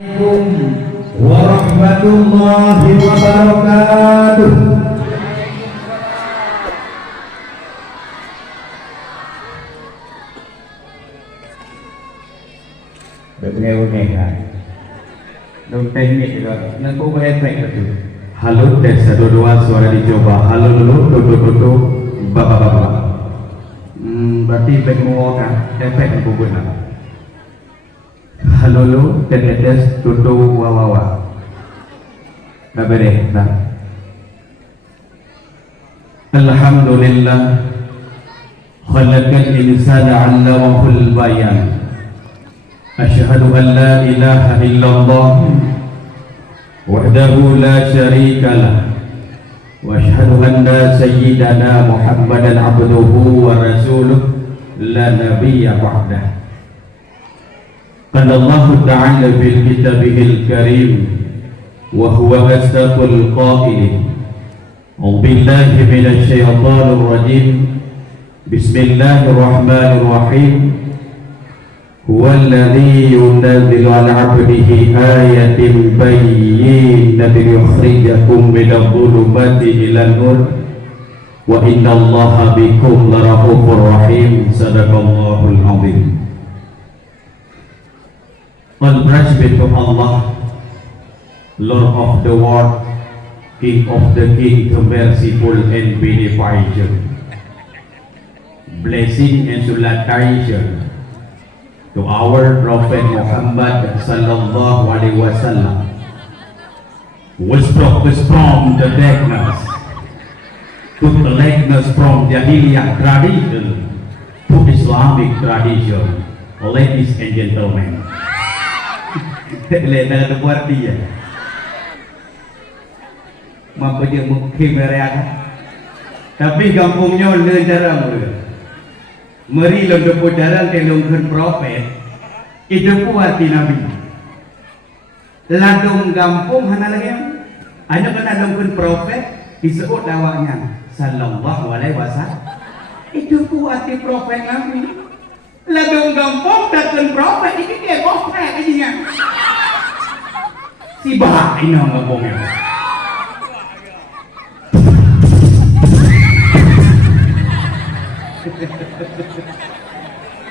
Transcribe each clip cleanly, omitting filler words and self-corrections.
Assalamualaikum warahmatullahi wabarakatuh. Bengeng kan. Dong teknik juga. Nanti aku efek itu. Halo tes 1 2 suara dicoba. Halo dulu tutup bapak-bapak. Berarti bengeng kan efek aku guna. Halo lu tes tutup wawawa. Dah beres dah. Alhamdulillah khalaqal insana 'allamahul bayan. Asyhadu an la ilaha illallah wahdahu la syarika lah wa asyhadu anna sayyidana Muhammadan abduhu wa rasuluh la nabiyya ba'dah. Qala Allah Ta'ala fil kitabihil karim wa huwa asdaqul qailin. A'udzu billahi minasy syaithanir rajim. Bismillahirrahmanirrahim. Huwallazi yunazzilu 'ala 'abdihi ayatin bayyinatin yukhrijakum minadh dhulumati ilan nur wa innallaha bikum lara'ufur rahim. Sadaqallahul 'azim. All praise be to Allah, Lord of the world, King of the King, the merciful and beneficent. Blessing and salutation to our Prophet Muhammad sallallahu alaihi wasallam, who was from the darkness to the likeness from Jahiliyah tradition to Islamic tradition. Ladies and gentlemen, Lena ada buat dia. Mampu dia mungkin mereka. Tapi kampungnya le jarang le. Meri londo jarang ke longkan prophet. Itu buat nabi. Ladung kampung hana lagi. Ada kena longkan prophet disebut dawanya sallallahu alaihi wasallam. Itu buat prophet nabi. Ladung kampung datang prophet ini dia prophet ini ya. Si bahak ini ngomongnya.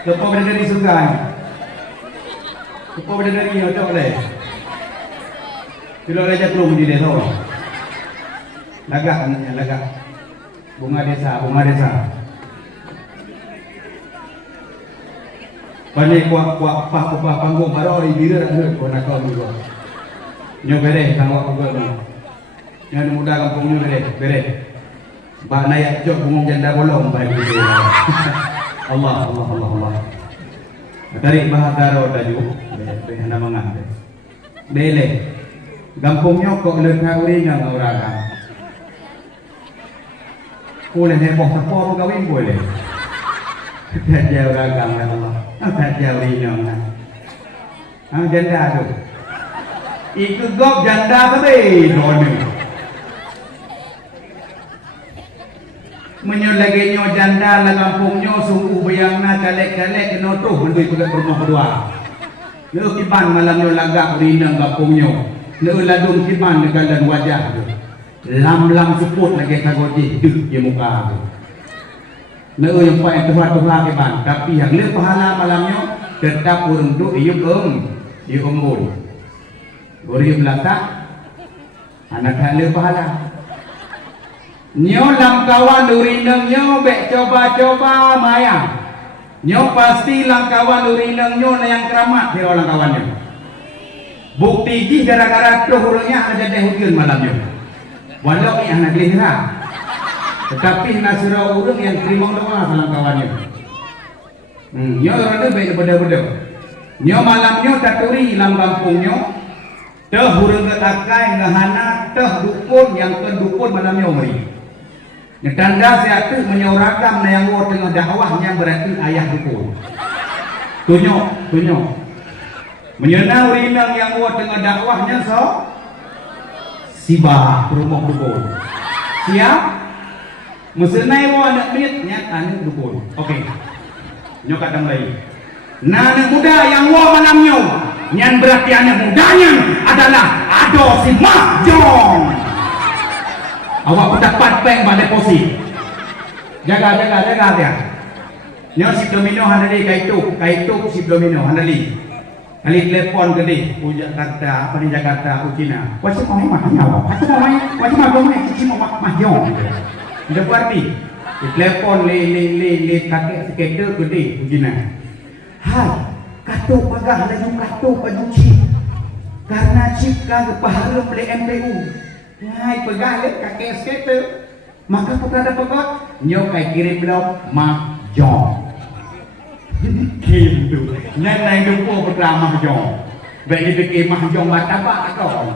Lepas berada dari sungai. Lepas berada dari otak boleh. Tidak boleh jatuh di desa. Lagak namanya, lagak. Bunga desa, bunga desa. Pandai kuak upah panggung baru diri dah kau nak kau juga. Nyo bere kangwa juga ni. Yang muda kampung nyo bere. Ba naik jok bungong janda bolong baik itu. Allah. Tarik bahagaro daju. Behana mangan. Bele. Kampung nyo kok leka uri nga ngauraga. Boleh heboh saporo kawin boleh. Tak jauh ragang ya Allah. Tak jauh inyong. Janda tu. Ikut gop janda tapi doni. Menyolagi nyo janda la kampungnya sungguh bayangna calek-calek kena tuh mendui pada rumah kedua. Leu kiban malam nyo lagak rinang kampungnya. Leu ladung kiban dekat wajah tu. Lam seput lagi kagodi duk di muka tu. Leu yang paling tuha-tuha kiban, tapi yang leu pahala malamnya tetap urung duk iuk bun. Gori belakang anak halu pahala. Nyo lam kawan urineng nyo bek coba maya. Nyo pasti lam kawan urineng nyo yang keramat kira orang kawannya. Bukti ji gara-gara tuh urungnya ada deh hujan malamnya. Walau yang anak lihra. Tetapi nasira urung yang terima doa salam kawannya. Nyo orang tu bek beda-beda. Nyo malamnya taturi lam kampungnya. Dah hurung ketakai ngahana dah dukun yang kedukun malamnya umri. Tanda seatu menyoragam na yang war tengah dakwahnya berarti ayah dukun. Tunjuk. Menyena urinang yang war tengah dakwahnya so sibah rumah dukun. Siap? Mesenai war anak mitnya anu dukun. Okey. Nyokat damai. Nah anak muda yang war malamnya Yang berarti anak mudanya adalah Ado si Mahjong. Awak pendapat peng pada deposit. Jaga dia. Nyo si domino hanali kaitu si domino hanali. Kali telepon ke dia, Jakarta, apa di Jakarta, Uchina. Wajib mau mahnya awak. Wajib mau cici mau mahjong. Dia berarti telepon le kakek skater ke dia, Uchina. Hai, katuk pagah lagi katuk baju chip. Karena chip kan pahala beli MPU. Hai, pagah le kakek skater. Maka putra ada pokok, nyo kai kirim belum mahjong. Gitu. Neneng dupo putra mahjong. Baik dipikir mahjong martabak atau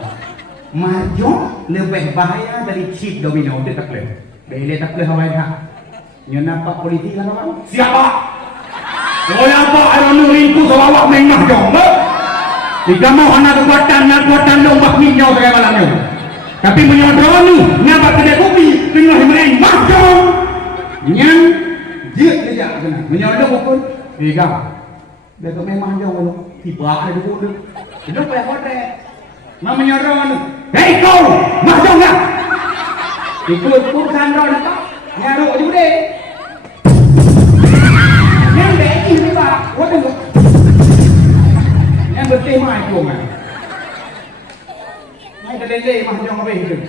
mahjong lebih bahaya dari chip domino. Dia tak boleh. Dia tak boleh hawai tak. Nyo nampak politik lah kawan. Siapa? Oh apa? Ayo nuringku selawak main mahjong. Jika mau anak kekuatan lombak minyak saya malamnya. Tapi menyodor ni ngapa kedai kopi tengah main mahjong. Yang dia kena menyodor pun dia main mahjong tu. Tiba ada dulu. Itu payah hotel. Mau menyodor ni. Hei kau, mahjong tak? Ikut urusan kau nak. Nyaruk juga deh. Yang ini ni pak, waduh. Yang bertema itu kan. Ada lele mahjong apa itu?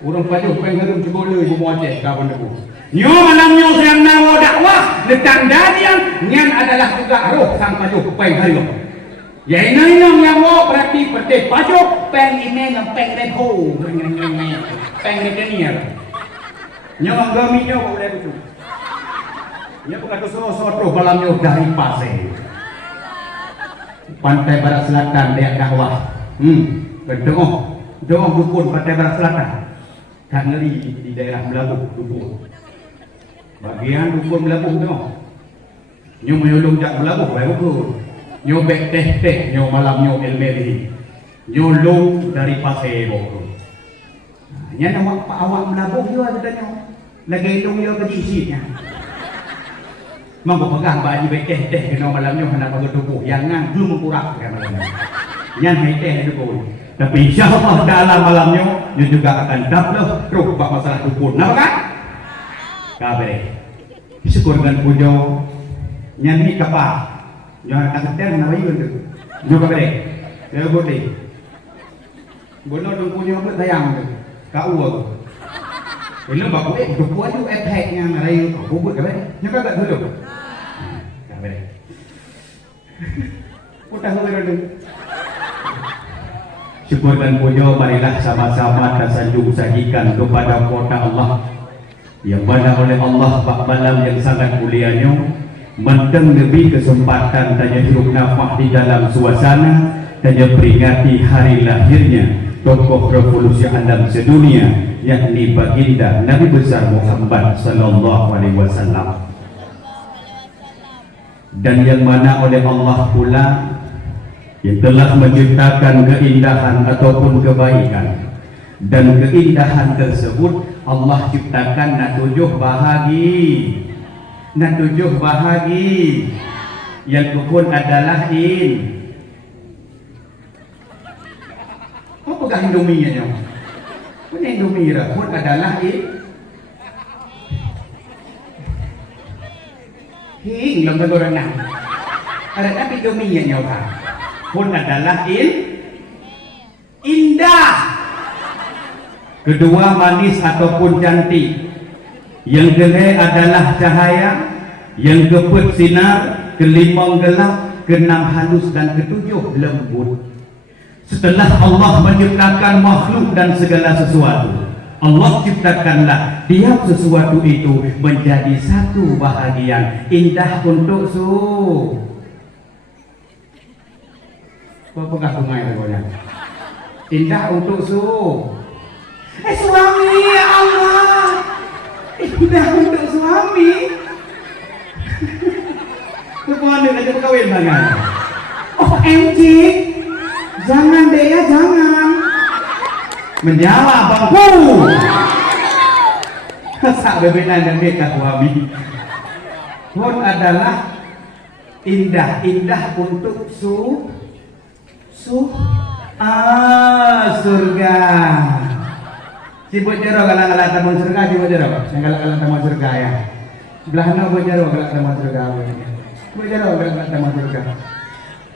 Orang pajuh pengharum cebole ibu muaceh kawan aku. Nyo malam nyo sedang nawa dakwah tentang dadian nyan adalah juga roh sang pajuh pengharum. Ya ini yang mau berarti pete pajuh peng ini yang peng reho, peng retenier. Nyo agami nyo boleh itu. Nyo bukan soto malam nyo dari Pasir. Pantai Barat Selatan dia dakwah. Berdoa. Doa dukun Pantai Barat Selatan. Tak ngeri di daerah Melabuh dukun. Bagian dukun Melabuh tu. Nyo menyolong jak Melabuh baik dukun. Nyo bek teh nyo malam nyo elmeri. Nyo long dari Pasir bokro. Nya nama awak Melabuh yo ada nyo. Lagi long yo ke disitnya. Mampu pegang baju bek teh nyo malam nyo hendak bagus dukun. Yang ngang belum mengkurak kan malam. Yang hai teh dukun. Tapi insyaAllah dalam malamnya dia juga akan dapat terus masalah dukun. Nampak kan? Kabe. Syukurkan pujo nyanyi kapal. Jangan kata ter nama itu tu. Juga kabe. Dia boleh. Bono dukun punya apa tayang tu. Kau tu. Belum baku dukun tu efeknya ngarai tu. Bubut kabe. Juga tak dulu. Kabe. Putar tu. Syukur dan puja marilah sama-sama tersanjung sajikan kepada kota Allah yang mana oleh Allah Pak Malam yang sangat mulianya menteng lebih kesempatan tanya hidup nafas di dalam suasana tanya peringati hari lahirnya tokoh revolusi alam sedunia yakni baginda Nabi besar Muhammad sallallahu alaihi wasallam, dan yang mana oleh Allah pula yang telah menciptakan keindahan ataupun kebaikan, dan keindahan tersebut Allah ciptakan nak tujuh bahagi yang pun adalah apa kah Indomie nya pun Indomie pun adalah hing dalam orang nak ada tapi Indomie nya apa pun adalah indah. Kedua manis ataupun cantik. Yang ketiga adalah cahaya. Yang keempat sinar. Kelima gelap. Keenam halus dan ketujuh lembut. Setelah Allah menciptakan makhluk dan segala sesuatu, Allah ciptakanlah tiap sesuatu itu menjadi satu bahagian indah untuk Apakah sungai tergoyang? Indah untuk suami ya Allah. Indah untuk suami. Kekuatan aja berkawin banget. OMG. Jangan deh ya, jangan. Menjawab bangku. Sak bebenan dan dekat wabi. Pun adalah indah untuk Surga. Sibuk jero galak-galak tamu surga, sibuk jero. Yang galak-galak tamu surga ya. Belahno buat jero galak tamu surga. Buat jero galak tamu surga.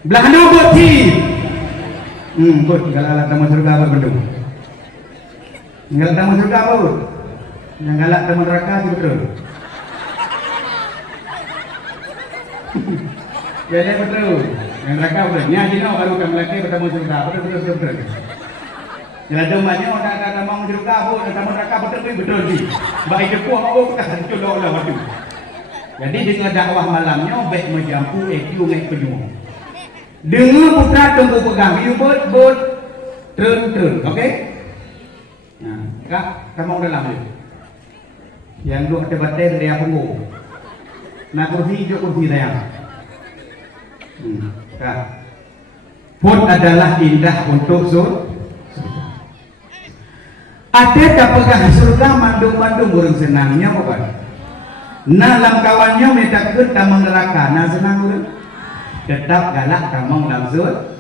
Belahno buat ti. Buat galak tamu surga apa bendung. Galak tamu surga apa? Yang galak tamu neraka sih betul. Beda betul. Yang neraka betul. Nya jino baru kamu lagi bertemu surga. Betul. Jangan domanya orang kata mau surga, tamu neraka betul sih. Baik depuh kita hancur lah waktu. Jadi dengan dakwah malamnya baik menjampu itu ngai penuh. Dengar putra tunggu pegang, you bot turun, oke? Nah, kak, kamu dalam ni. Yang lu ada dari apa mu? Nak kursi juga kursi saya. Kak, pun adalah indah untuk surga. Ada tak pegang surga mandung burung senangnya bukan? Nah lam kawannya minta ke tamang neraka, nah senang burung. Tetap galak tamang lam surga.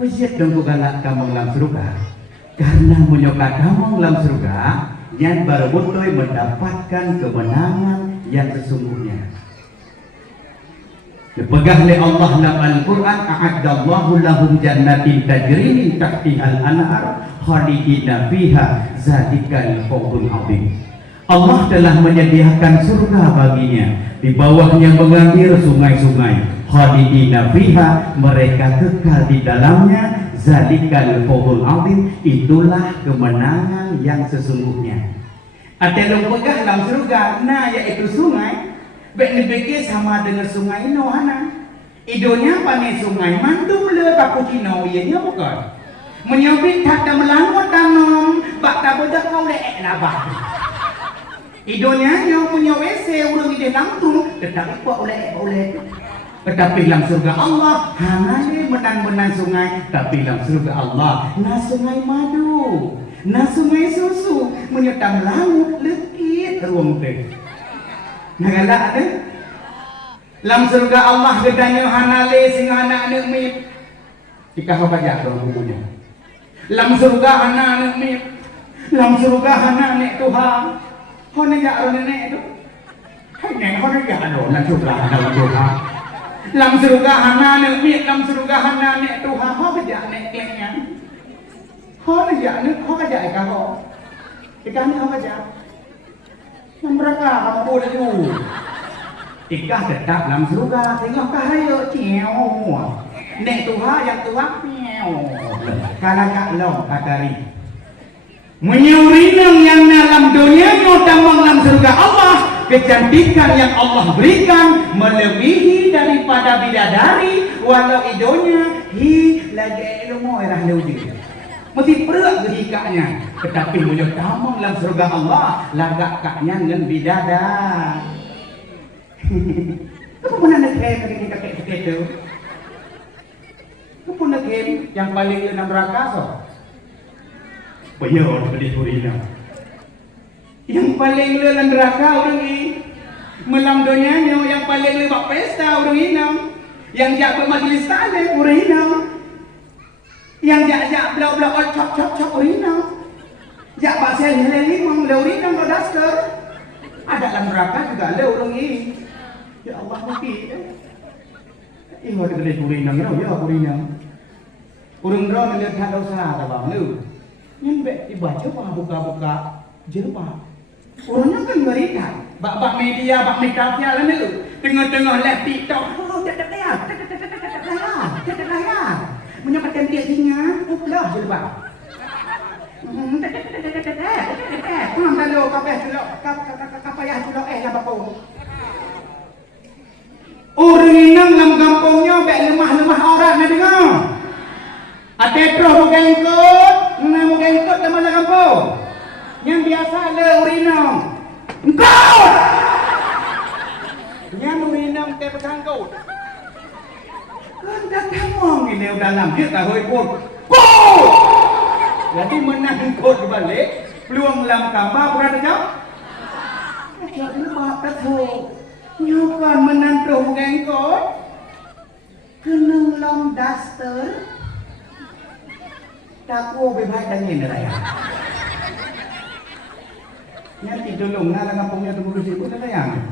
Pujiat dong galak tamang lam surga. Karena menyokat tamang lam surga, yang baru betul mendapatkan kemenangan yang sesungguhnya. Dipegang oleh Allah dalam Al-Quran, a'addallahu lahum jannatin tajri min tahtihal anhar khalidina fiha zalikal fawzul azim. Allah telah menyediakan surga baginya, di bawahnya mengalir sungai-sungai. Khalidina fiha, mereka kekal di dalamnya. Zalikal fawzul azim, itulah kemenangan yang sesungguhnya. Ada yang pegang dalam surga, nah yaitu sungai. Baik dipikir sama dengan sungai Nohana. Idonya pane sungai mandum le cappuccino ianya bukan. Menyobit tak melangut tanam, bak tak bedak kau leek labah. Idonya yang punya WC urang ide langsung, tetapi kok oleh. Tetapi dalam surga Allah hanya menang sungai, tapi dalam surga Allah na sungai madu, na sungai susu, menyertam langut lekit ruang teh. Nagalak ada dalam surga Allah gedanya hanale sing anak nekmit jika apa aja dong bukunya dalam surga anak nekmit dalam surga anak nek Tuhan hone ya nenek itu hai nek hone ya dalam surga dalam surga anak nekmit dalam surga anak nek Tuhan apa aja nek keknya hone ya nek apa aja kau ikan apa aja mereka kamu boleh dulu. Ikah tetap dalam surga, tengok kahaya ciao. Nek Tuhan yang Tuhan ciao. Kalau tak long katari. Menyurinang yang dalam dunia tamang dalam surga Allah, kecantikan yang Allah berikan melebihi daripada bidadari, walau idonya lagi ilmu erah leuji. Mesti perak berikaknya, tetapi mulia tamang dalam surga Allah lagak kaknya dengan bidadar. Kamu pernah negeri kakek itu? Kamu pernah negeri yang paling dalam neraka so? Penyok beri kurina. Yang paling dalam neraka orang ini, melam donyanya yang paling lebak pesta orang ini, yang jaga majlis taklim orang ini. Yang jak blau cop urina, jak pasal limang urina ke daster, ada dalam neraka juga ada orang ini. Ya Allah mati. Ini ada gede urina, ya urina. Urang dro melihat ada usaha tak bang lu. Nyampe dibaca buka jerpa. Orangnya kan berita, bak media, bak media lah lu. Tengah-tengah live TikTok, tak menyempatkan dia singa, lah jelbab. Kenapa lo kapayah celok lah bapau. Orang inang dalam kampungnya bek lemah orang nak dengar. Ada terus bukan ikut, bukan ikut dalam masa kampung. Yang biasa le urinang. Engkau. Yang urinang te pesangkut. Kan dah tamang ni leo dalam dia tak hoi pun. Jadi menang kot balik, peluang dalam kamar berada jauh. Tak lupa tak tahu. Nyokan menantu bukan kot. Kena long duster. Kaku bebas tanya raya. Yang ditolong nak kampungnya tunggu di mana sayang?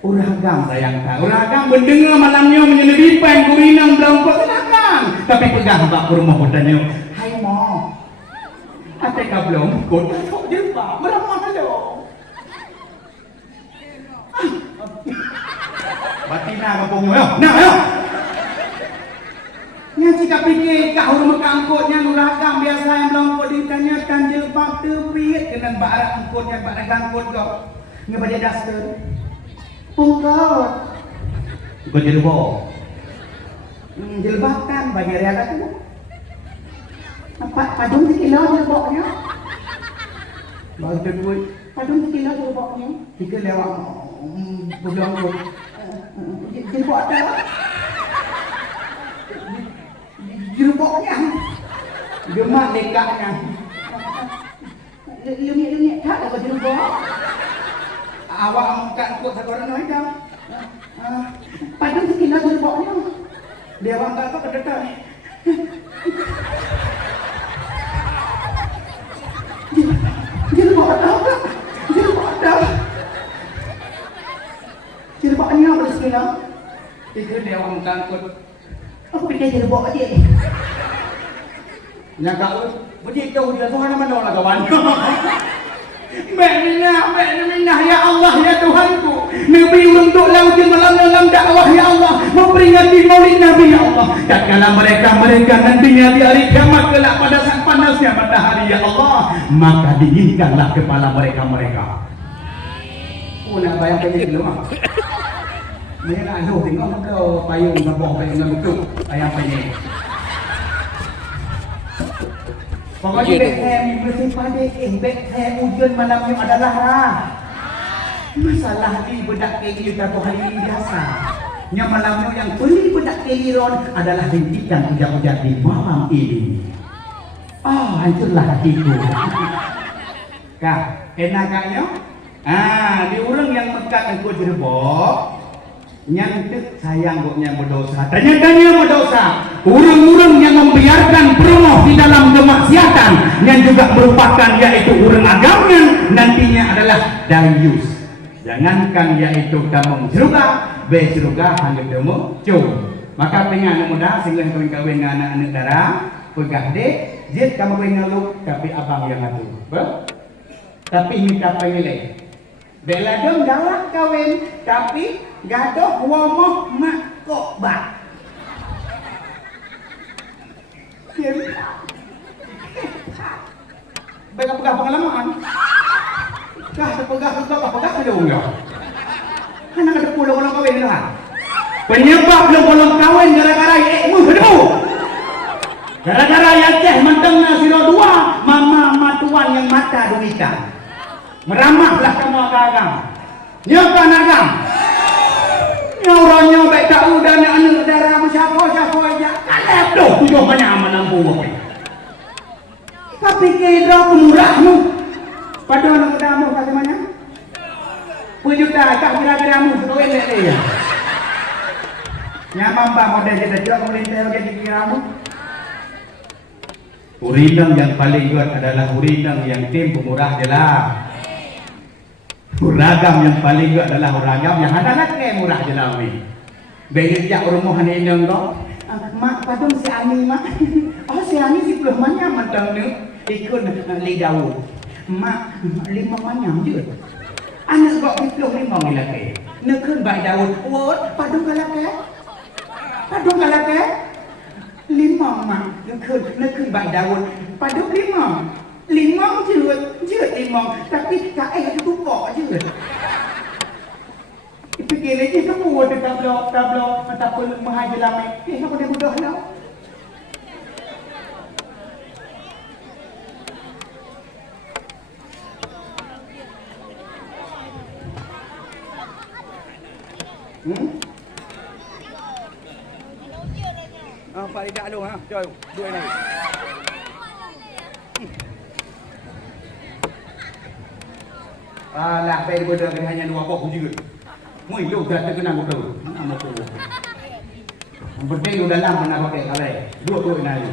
Uragam sayang tak. Uragam mendengar malamnya menyelidikan kurinang belum silakan. Tapi pegang bak ke rumah bertanya, hai mo, ate ka belum? Kau tak je pak, meramah lo. Batina kampungnya, nah ayo. Yang jika pikir kau rumah kangkutnya nuragam biasa yang belum kau ditanyakan jilbab terbit dengan barat angkutnya barat kangkut kau ngebaca daster pungkot kau jilbab jilbab kan banyak reakat tu padung sekilo jilbabnya baru terbuat padung sekilo jilbabnya jika lewat bulan kau jilbab apa jeruknya gemak dekaknya lumit tak ada jeruk awak angkat kok sekarang nói đâu padung sekilo jeruknya dia awak angkat ke dekat jeruk ada jeruknya berapa sekilo itu dia awak angkat aku pindah jeruk aja nhà cậu với chị tôi thì Tuhan mana lah kawan Minna ya Allah ya Tuhanku Nabi untuk laut malam dakwah ya Allah memperingati maulid Nabi ya Allah dan kala mereka nantinya di hari kiamat kelak pada saat panasnya matahari ya Allah maka dinginkanlah kepala mereka nak bayang penyek dulu mah ini nak aduh tengok kalau payung ngebong payung betul bayang penyek pokoknya bekhem bersih pada bekhem ujian malamnya adalah masalah di bedak kiri atau hari ini biasa yang malamnya yang beli bedak kiri adalah hentikan ujak-ujak di malam ini itulah hatiku kak enaknya di orang yang mekat aku jerbok nyantek sayang koknya berdosa tanya-tanya berdosa orang-orang yang membiarkan promoh di dalam kemaksiatan yang juga merupakan yaitu orang agamanya nantinya adalah dayus jangankan yaitu kamu seruga beseruga hanya temu cum maka pengen muda sehingga kawin-kawin dengan anak-anak darah pegah dek jid kamu kawin ngaluk tapi abang yang ngatur tapi minta penilai bela dong galak kawin tapi gadoh womoh mak kok bak pegang pengalaman pegah ada enggak kan ada pulau kawin lah penyebab belum kawin gara-gara gara-gara yang ceh menteng siro dua mama matuan yang mata duita meramahlah kamu agam nyapa agam orangnya baik tahu dan anak darah siapa aja kalep doh tujuh banyak menampung kopi tapi kira kemurahmu pada anak darahmu kasih mana pujuta tak kira-kiramu sekawin ya nyaman pak model kita juga pemerintah bagi kiramu urinang yang paling kuat adalah urinang yang tim pemurah jelas uragam yang paling kuat adalah uragam yang ada lagi murah jelawi. Bengejak rumah ni neng dok. Mak padung si Ani mak. Si Ani si puluh manyam mentang ni ikut li Daud. Mak 5 manyam je. Anak kok 25 ni lagi. Nekun baik Daud. Wot padung kalake. Padung kalake. 5 mak nekun baik Daud. Padung 5. Limau jut limau tapi kae itu kok jut fikir lagi semua dekat tablo ataupun mahajalamai apa dia mudah lah Pak Lidak lu Joy dua lagi lah baik bodoh hanya 2 pok juga. Mui lu dah terkena bodoh. Nama tu. Penting dalam mana pakai kalai. Dua nari.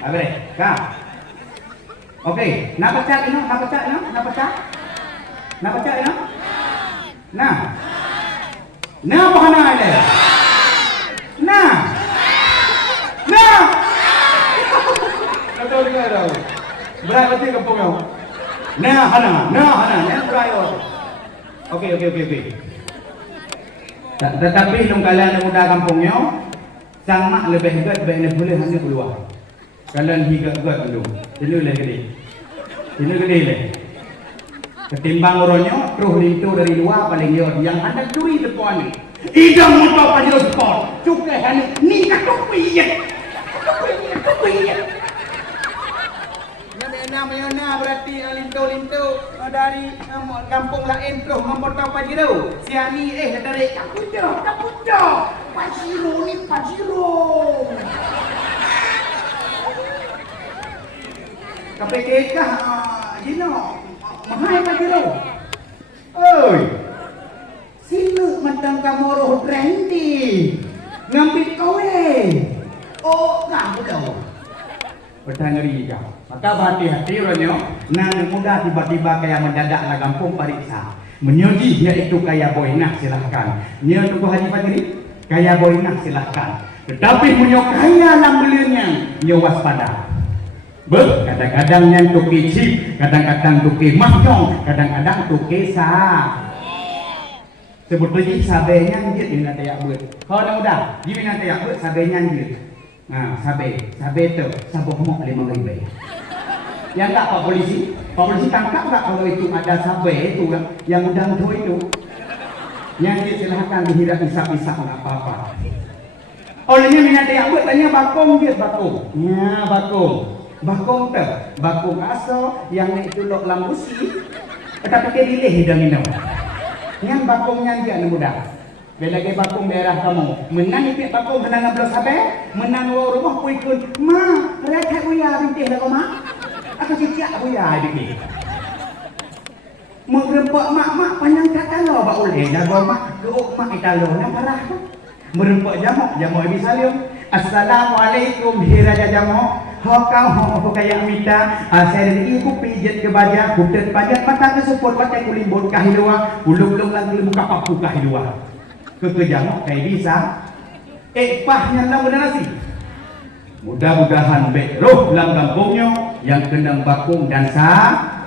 Abre, ka. Okey, nak baca ini, nak baca ini, nak baca. Nak baca ini? Nah. Nah apa hana ada? Nah. Nah. Betul juga tahu. Berarti kampung kau. Nah hana, yang berayo. Okey. Tetapi nung kalian muda kampungnya, sang mak lebih hebat, baik boleh hanya keluar. Kalian higat dulu, ini gede leh. Ketimbang orangnya, terus itu dari luar paling jauh. Yang ada curi depan ni, idam motor pajero sport, cukai hanya ni katupian. Namanya berarti lintu dari kampung lain terus motor pajero. Siani dari kapujo, pajero. KPK mahal pajero. Oi, sini matang kamoro trendy, ngambil kowe. Oh, kamu tahu. Bertanya dia, maka hati-hati orangnya. Nang muda tiba-tiba kayak mendadak lah kampung pariksa. Menyuji dia itu kayak boinah silahkan. Dia tunggu Haji Fadri kayak boinah silahkan. Tetapi punya kaya lambelnya, dia waspada. Kadang-kadang yang tuki chip, kadang-kadang tuki mahjong, kadang-kadang tuki sah. Sebetulnya sabenya dia nanti ya buat. Kalau dah mudah, dia nanti ya buat sabenya dia. Nah, sabe itu sabuk mok 5.000. Yang tak Pak Polisi tangkap tak kalau itu ada sabe itu yang udang itu. Yang dia silahkan dihirak isap-isap nggak apa-apa. Olehnya minat yang buat tanya bakong dia bakong. Ya bakong. Bakong tu, bakong aso yang itu lok lambusi, tetapi ke dileh hidang minum. Yang bakongnya dia mudah. Belagi bakong daerah kamu, menang itu bakong menang belas sabe, menang rumah kuikun, ma, mereka buya bintih lah ma, aku cicak buya bintih. Merempak mak panjang kata lo, ba oleh dah gua mak, dook mak italo, nak parah. Merempak jamu habis salim. Assalamualaikum hiraja jamu. Kau kayak minta saya dari ibu pijat ke baja, kudet pajak mata ke support pakai kulimbut kahilua, ulung-ulung lagi buka papu kahilua. Kekejamu kayak bisa. Pahnya lah benar sih. Mudah-mudahan roh dalam kampungnya yang kendang bakung dan sah.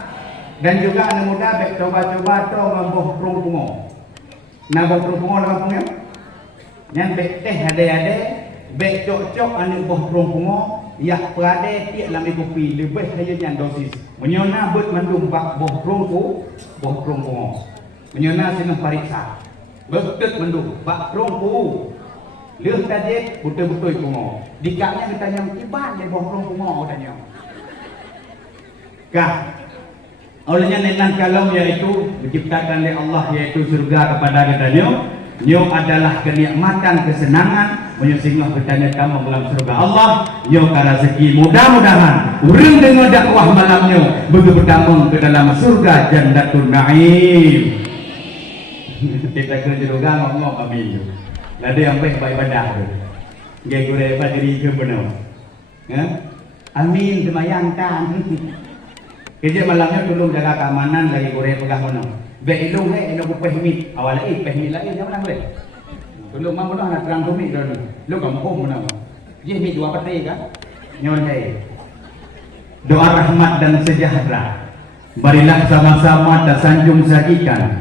Dan juga anak muda coba-coba tu ngaboh perungpungo. Ngaboh perungpungo dalam kampungnya. Yang teh ada-ada, cok-cok anak boh perungpungo. Ya perade tiak lami kopi lebih kaya yang dosis. Menyona bet mandum bak boh prongku. Menyona senang pariksa. Betul mandum bak prongku. Leuh tajet betul-betul pungo. Dikaknya kita yang kiban de boh prongku tanya. Kah. Olehnya nenan kalam yaitu diciptakan oleh Allah yaitu surga kepada katanya. Nyo adalah kenikmatan kesenangan menyusinglah bertanya kamu dalam surga Allah. Nyo rezeki mudah-mudahan urang dengan dakwah malamnya begitu bertambung ke dalam surga Jannatul Naim. Kita kerja juga ngomong amin. Ada yang baik ibadah tu. Gaya gure diri ke benar. Amin semayangkan. Kerja malamnya tolong jaga keamanan lagi gure pegang benar. Baik ilung ilung pehmit awal pehmit lain jangan boleh. Kalau mau nak terang pehmit dulu. Lu kampung mana? Dia ni dua partai kan? Nyonai. Doa rahmat dan sejahtera. Marilah sama-sama tersanjung sajikan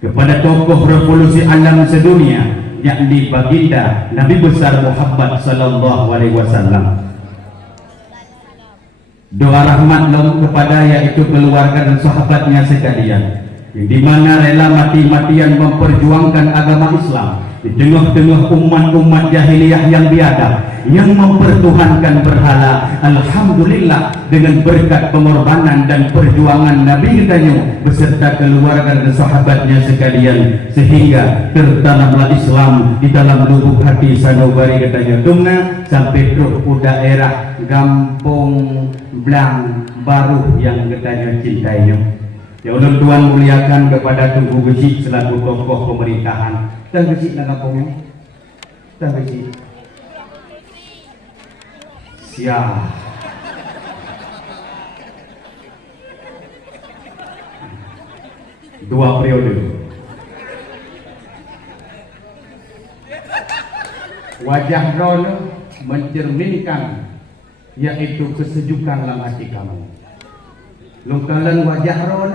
kepada tokoh revolusi alam sedunia yakni baginda Nabi besar Muhammad sallallahu alaihi wasallam. Doa rahmat kepada yaitu keluarga dan sahabatnya sekalian. Di mana rela mati-matian memperjuangkan agama Islam di tengah-tengah umat-umat jahiliyah yang biadab yang mempertuhankan berhala. Alhamdulillah dengan berkat pengorbanan dan perjuangan Nabi kitanya beserta keluarga dan sahabatnya sekalian sehingga tertanamlah Islam di dalam lubuk hati sanubari katanya tungna sampai terus ke daerah Gampong Blang Baru yang katanya cintainya. Ya Allah Tuhan muliakan kepada Tunggu Gesi selaku tokoh pemerintahan. Dan Gesi nak kampungnya. Dan Gesi. Siap. 2 periode. Wajah Ron mencerminkan yaitu kesejukan dalam hati kamu. Lungkalan wajah Ron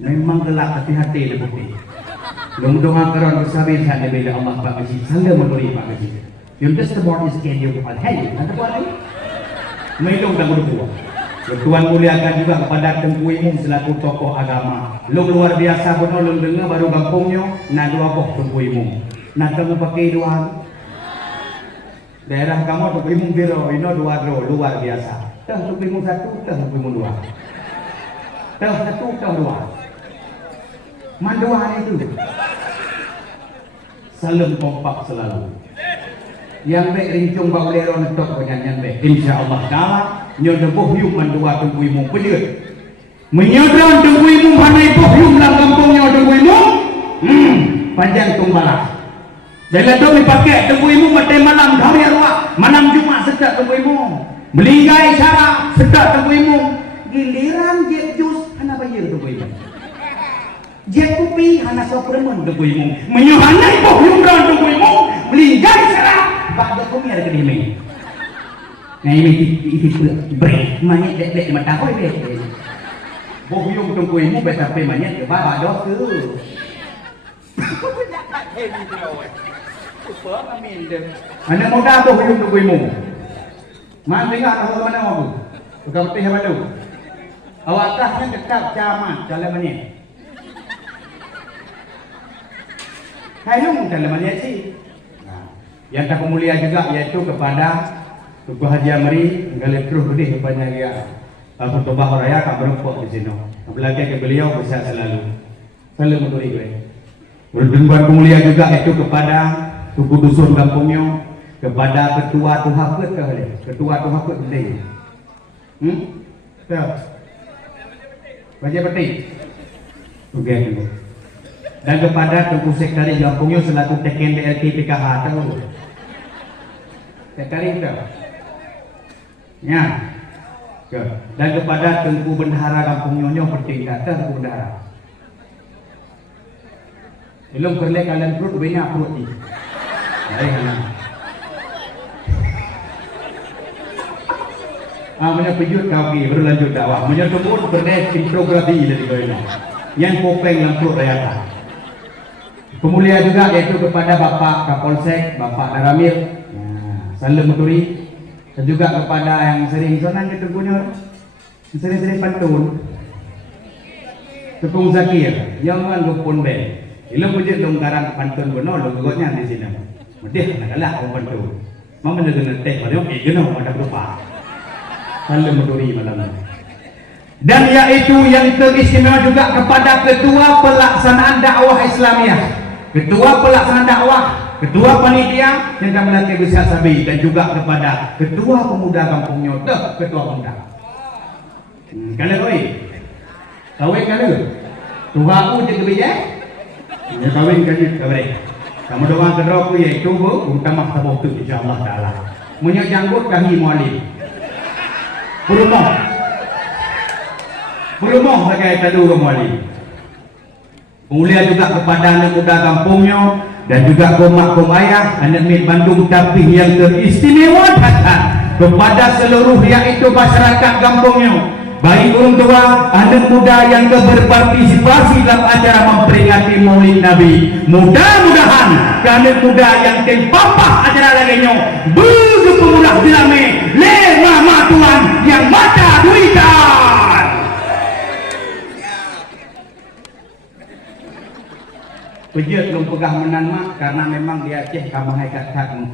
memang gelap hati-hati le putih. Lung doa Ron bersabar saja bila Allah Pak Haji salam memberi Pak Haji. Yung testimony is can you alhamdulillah. Ada apa ni? Melong tak berdua. Tuan muliakan juga kepada Tengku Imum selaku tokoh agama. Lung luar biasa pun lung dengar baru kampungnya nak dua boh Tengku Imum. Nak kamu pakai dua. Daerah kamu Tengku Imum biro, ini dua dro luar biasa. Tengku Imum 1, Tengku Imum 2. Tengku 1, Tengku 2. Mandua itu. Salam kompak selalu. Yang baik rincung bau leron tok penyanyian baik. Insyaallah taala nyodo bohyum mandua Tengku Imum pejeut. Menyodron Tengku Imum hanai bohyum dalam kampungnya Tengku Imum. Panjang tumbalah. Jangan tu dipakai Tengku Imum mati malam kami arwah. Malam Jumat sedap Tengku Imum. Melinggai cara sedap Tengku Imum. Giliran jet jus hana bayar Tengku Imum. Jet kopi hana suplemen Tengku Imum. Menyohanai bohyum ron Tengku Imum. Melinggai cara bak dak kami ada kedimeng. Nah ini break manyet dek mata koi dek. Bohyum Tengku Imum sampai manyet ke baba dok tu. Anak muda bohyum Tengku Imum. Man dengar tahu mana aku? Bukan putih apa tu? Awakahnya dekat camat dalam menit. Hai lu dalam menit sih. Yang tak mulia juga yaitu kepada Tuku Haji Amri nggalih terus bedih kepada dia Khutbah Raya kak berempok di sini. Apalagi ke beliau bisa selalu menturi gue. Berdengar mulia juga yaitu kepada Tuku Dusun kampungnya, kepada Ketua Tuhaput Ketua Tuhaput bedih. Tuh. Baca peti. Oke. Dan kepada Tuku Sekretaris kampungnya selaku Teken DLT PKH tahu. Sekali itu, ya. Dan kepada Tengku Bendahara Kampung Nyonyo penting datang Tengku Bendahara. Belum kerlek kalian perut banyak perut ni. Baik kan? Banyak pejut kau pergi berlanjut dakwah. Banyak tempat berdek intrografi dari kau ini. Yang kopeng yang perut raya. Pemulia juga yaitu kepada Bapak Kapolsek, Bapak Daramil. Salam menturi dan juga kepada yang sering sonang ke Tengkunya, sering-sering pantun Tepung Zakir yang lupun ben ilang pujit longgaran pantun bono logotnya di sini mudih nagalah orang pantun mau mendengar teh pada oke geno ada berupa salam menturi malam dan yaitu yang teristimewa juga kepada Ketua Pelaksanaan Dakwah Islamiyah, Ketua Pelaksanaan Dakwah, Ketua Panitia yang kami latih besar sabi dan juga kepada Ketua Pemuda Kampung Nyoto, Ketua Pemuda. Kalau kawin kalau tua aku jadi kerja, ya kawin kerja kawin. Kamu doang kedua yaitu utama sabuk tu insyaallah taala. Punya janggut kahi mualim. Perumoh sebagai tadu mualim. Mulia juga kepada anak muda kampungnya dan juga komak ayah anak mid Bandung tapi yang teristimewa kepada seluruh yaitu masyarakat kampungnya, baik orang tua, anak muda yang berpartisipasi dalam acara memperingati Maulid Nabi. Mudah-mudahan anak muda yang tempapah acara lainnya begitu pemudah dilame lema matuan yang mata duitan. Pejut belum pegah menan mak karena memang dia Aceh kamahai kat-kat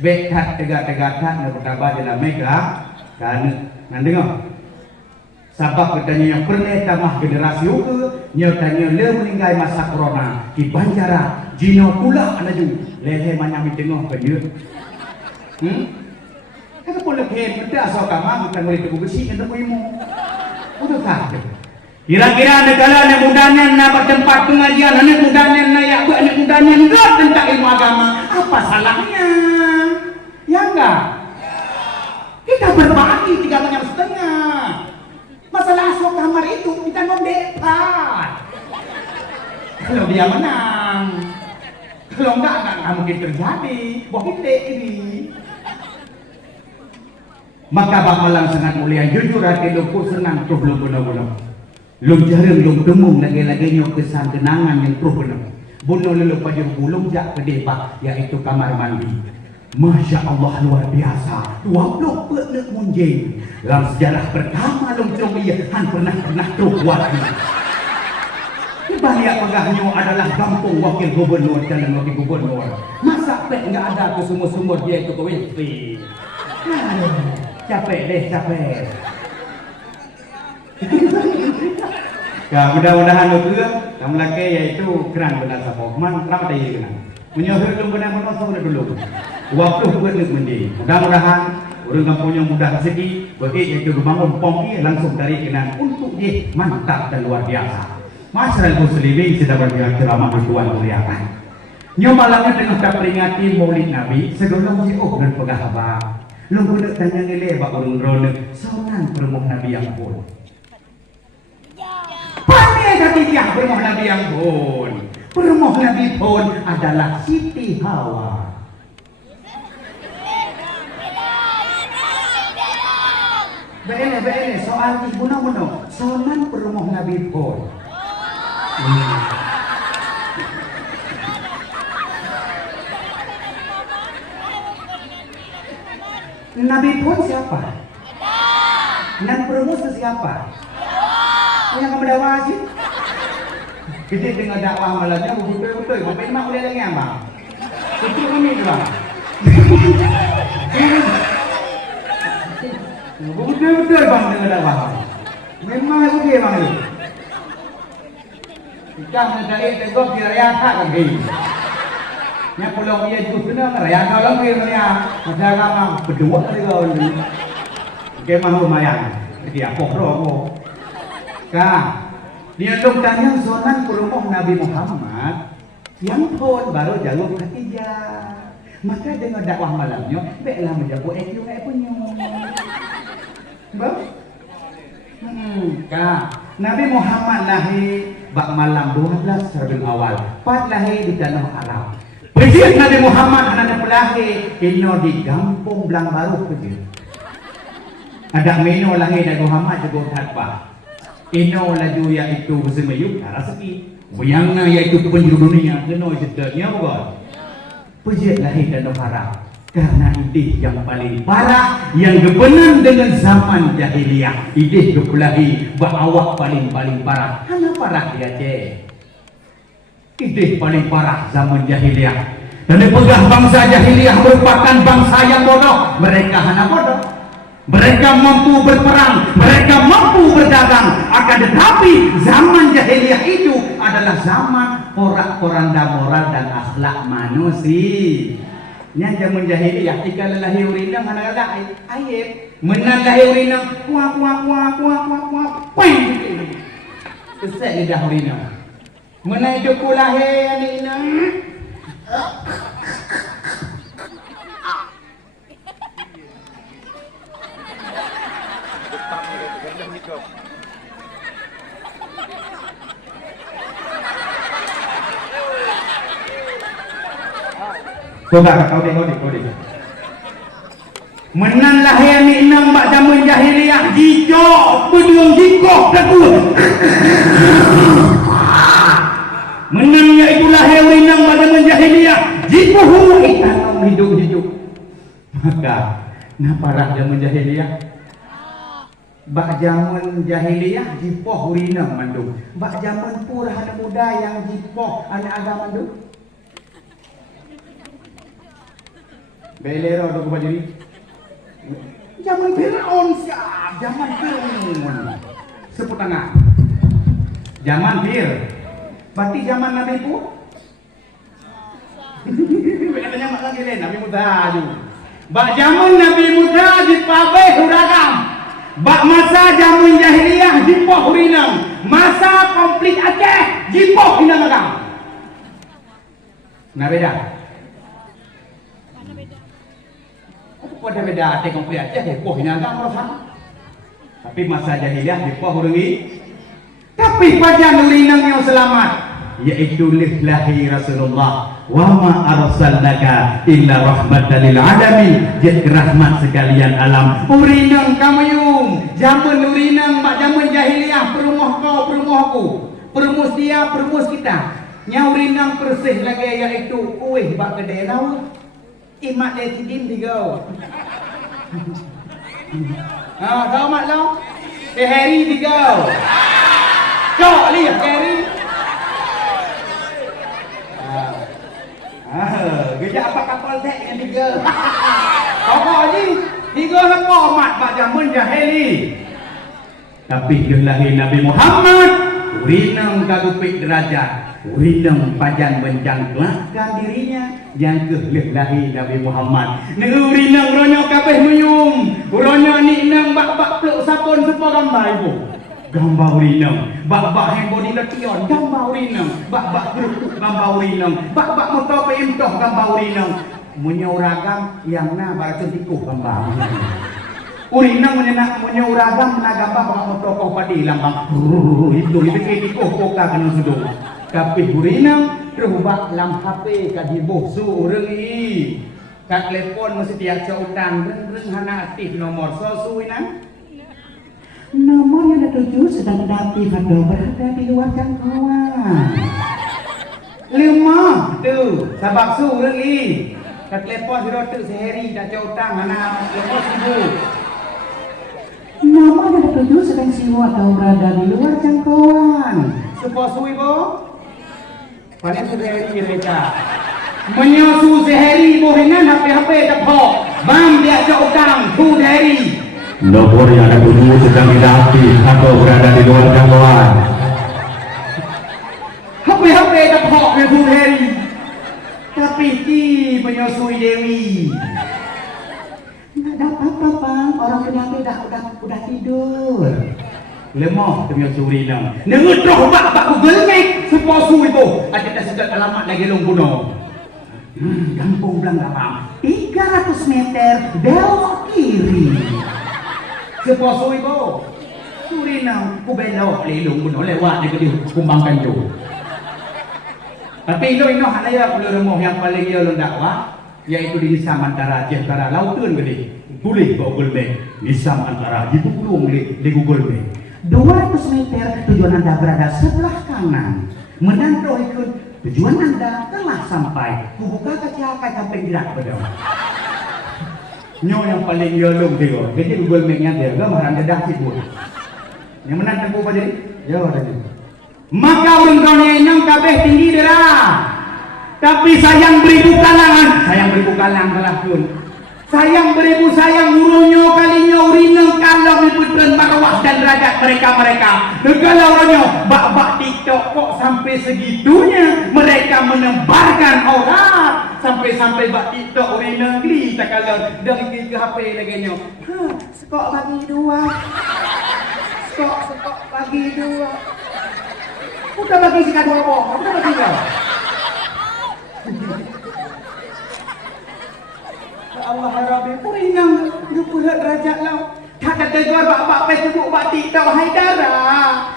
bekat tegak-tegak-kat nak berkabar dalam mega kan nanti ngah sabab katanya yang pernah tamah generasi uke nyatanya le meninggal masa corona di Banjara jino pula ada ju lehe banyak di tengah pejut kan boleh hen benda asal kamar bukan boleh tebu besi kan tebu imu udah tak. Kira-kira negara anak mudanya nak tempat pengajian, anak mudanya nak yakut, anak mudanya enggak tentang ilmu agama, apa salahnya? Ya enggak? Kita berbagi 3 jam setengah. Masalah asal kamar itu kita memdebat. Kalau dia menang, kalau enggak mungkin terjadi. Wah ini. Maka bakalan sangat mulia jujur hati luku senang tuh belum benar-benar. Lum jarang lum temung lagi-lagi nyok kesan kenangan yang tuh benar. Bunuh lelu pajung bulung jak ke depak yaitu kamar mandi. Masya Allah luar biasa. 20 penek munjing. Dalam sejarah pertama lum comiya han pernah tuh buat ini. Banyak pegahnya adalah kampung wakil gubernur dan wakil gubernur. Masa pek nggak ada ke sumur-sumur dia itu ke wifi. Capek deh, capek. Ya mudah-mudahan lu kamu laki yaitu kerang benar sapo. Man kenapa tadi kena? Menyohor belum benar menosong dulu. Waktu buat lu mending. Mudah-mudahan orang kampungnya mudah rezeki. Bagi yaitu bangun pompi langsung dari kenan untuk dia mantap dan luar biasa. Masyarakat muslimin sudah berjalan ceramah bertuan muliakan. Nyomalangnya tengah tak peringati Maulid Nabi, segala musik dan pegahaba. Lu boleh tanya nilai bak urung ronek, sonan permoh Nabi yang pun. Pandai kata dia permoh Nabi yang pun. Permoh Nabi pun adalah Siti Hawa. Bene soal ibu nono, sonan permoh Nabi pun. Nabi pun siapa? Nan perumus siapa? Yang kepada wajib. Kita dengar dakwah malamnya betul-betul. Bapak ini mak boleh lagi apa? Itu kami tu bang. Betul-betul bang dengar dakwah. Memang okey bang ni. Kita mencari tegok di raya tak lagi. Yang pulau dia itu benar raya tak lagi raya. Macam apa? Berdua lagi kau ni. Kemah lumayan. Jadi apa roh? Kah? Dia dong tanya sonan perumah Nabi Muhammad yang pun baru jalur ketiga. Maka dengan dakwah malamnya, baiklah menjaga ekyu punya. Bah? Kah? Nabi Muhammad lahir bak malam 12 Rabiul Awal. 4 lahir di tanah Arab. Pejit Nabi Muhammad anak lahir ino di Kampung Belang Baru pejit. Ada meno lahir Nabi Muhammad juga tanpa. Ino laju iaitu bersemayuk rezeki. Bayangna iaitu penjuru dunia. Kena ceritanya bukan? Pejit lahir tanah Arab. Karena idih yang paling parah yang kebenan dengan zaman jahiliyah. Idih kepelahi bahawak paling parah. Hanya parah dia cek. Idih paling parah zaman jahiliyah. Dan dipegah bangsa jahiliyah merupakan bangsa yang bodoh. Mereka hanya bodoh. Mereka mampu berperang, mereka mampu berdagang. Akan tetapi zaman jahiliyah itu adalah zaman porak-poranda moral dan akhlak manusia. Yang zaman jahiliyah jika lelahi urinang anak-anak ayat menalahi urinang kuak poing kesek lidah urinang menai joku lahir anak-anak kau deh. Menan lahir ni enam bak zaman jahiliyah jijok pedung jikoh takut. Menan iaitu lahir enam bak zaman jahiliyah jikoh tanam hidup. Maka naparah zaman jahiliyah bak zaman jahiliyah jipoh urinam mandung. Bak zaman pura anak muda yang jipoh anak agama mandung. Belero do kubajiri. Zaman Firaun siap, zaman Firaun. Seputana. Zaman berarti zaman Nabi pun. Katanya mak lagi lain Nabi Musa aju. Bak zaman Nabi Musa di pabeh huragam. Bak masa zaman jahiliyah di poh hurinam. Masa konflik Aceh di poh hinam agam. Nah beda. Pada beda tengok lihat aja heboh hinangga merasa. Tapi masa jahiliyah heboh hurungi. Tapi pada nurinang yang selamat yaitu lillahi Rasulullah wa ma arsalnaka illa rahmatan lil alamin, jad rahmat sekalian alam. Urinang kamayung zaman urinang mak zaman jahiliah, perumah kau perumah aku, perumus dia perumus kita nyaurinang bersih lagi yaitu kuih bak kedai laut imat dia tidim tiga. Tahu mak lo Harry tiga cok lihat Harry gejak apa kapal tek yang tiga apa ni tiga apa mak mak zaman jahili. Tapi lahir Nabi Muhammad urinang kagupik derajat, urinang pajan menjangkelakkan dirinya yang lahir Nabi Muhammad. Urinang ronyo kabeh muyung, ronyo niknang bak-bak peluk sapun sepa gambar ibu. Gambar urinang, bak-bak handphone ni letion, gambar urinang, bak-bak kerupuk gambar urinang, bak-bak motor pemtoh gambar urinang. Menyuragam yang na baca tikuh gambar. Urinang menyuragam na gambar bak motor kau padi lambang. Itu tikuh koka kena sudut. Tapi urinang terubah lam HP kadibuh su urang i. Kat telepon mesti tiap utang reng hana aktif nomor sosui nang. Nomor yang dituju sedang aktif atau berada di luar jangkauan. 5 tu sabak su urang i. Kat telepon sudah tu sehari dah utang hana nomor sibuk. Nomor yang dituju sedang siwa atau berada di luar jangkauan. Sepasui bo? Paling sehari mereka menyosu sehari bohenan HP tepok bang dia utang tu sehari. Nomor yang ada dulu sedang tidak aktif atau berada di luar jangkauan. HP tepok dia tu sehari. Tapi ki menyosui Dewi. Nggak dapat apa-apa, orang penyakit udah tidur. Lemah demi suri nang. Nengetroh bak Google Map seposu itu. Ada dah sedot alamat lagi long buno. Kampung Belangapam. 300 meter belok kiri. Seposu itu. Suri nang ku belok lelong buno lewat di kumbangkan jo. Tapi ino halaya pula rumah yang paling dia long dakwah yaitu di Nisam antara Jentara Lautun gede. Boleh Google Map. Nisam antara itu belum di Google Map. 200 meter tujuan Anda berada sebelah kanan. Menantau ikut tujuan Anda telah sampai. Kubuka kaca sampai gerak pada. Nyo yang paling yolong dia. Jadi Google Map-nya dia gambaran dedah sibuk. Yang menantang ku pada ya tadi. Maka urang kau yang kabeh tinggi derah. Tapi sayang beribu kalangan. Sayang beribu kalang kalah pun. Sayang beribu sayang urunyo kalinya urinang kalau miputren marwah dan derajat mereka. Kalau urunyo bak-bak TikTok kok sampai segitunya mereka menebarkan aurat sampai bak TikTok urinang geli tak kalau dari ke HP lagi nyo. Skok bagi 2. Skok bagi 2. Udah bagi sikat 2 boh. Udah bagi kau. Allah Rabbi purinang dukulah derajat lau. Tak ada tegur bak Facebook bak TikTok haidara.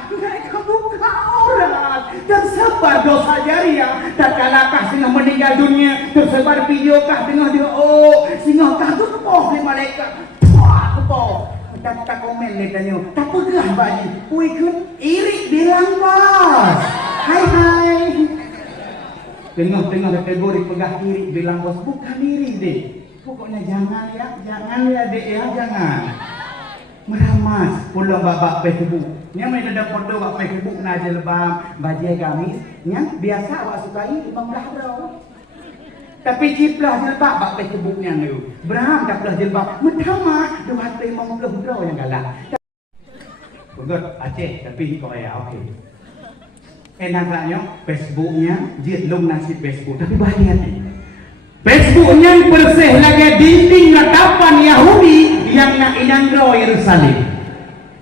Mereka buka aurat. Tersebar dosa jariah. Tak kalahkah singa meninggal dunia. Tersebar video kah tengah dia. Oh, singa kah kepoh ni malaikat. Wah, kepoh. Tak komen dia tanya. Tak pegah bagi. Ikut irik bilang bos. Hai. Tengah kategori pegah irik bilang bos. Bukan diri deh. Pokoknya jangan ya dek ya, jangan meramas pulang babak Facebook. Nya main ada foto bak Facebook na jelbab baju gamis, nya biasa awak sukai 15 bro. Tapi ciplah jelbab bak Facebooknya tu. Berang kaplah jelbab metama 250 bro yang galak. Bagus Aceh tapi kau ya okey. Enaknya Facebooknya jid long nasi Facebook tapi bahaya. Facebooknya bersih lagi dinding ratapan Yahudi yang nak inangro Yerusalem.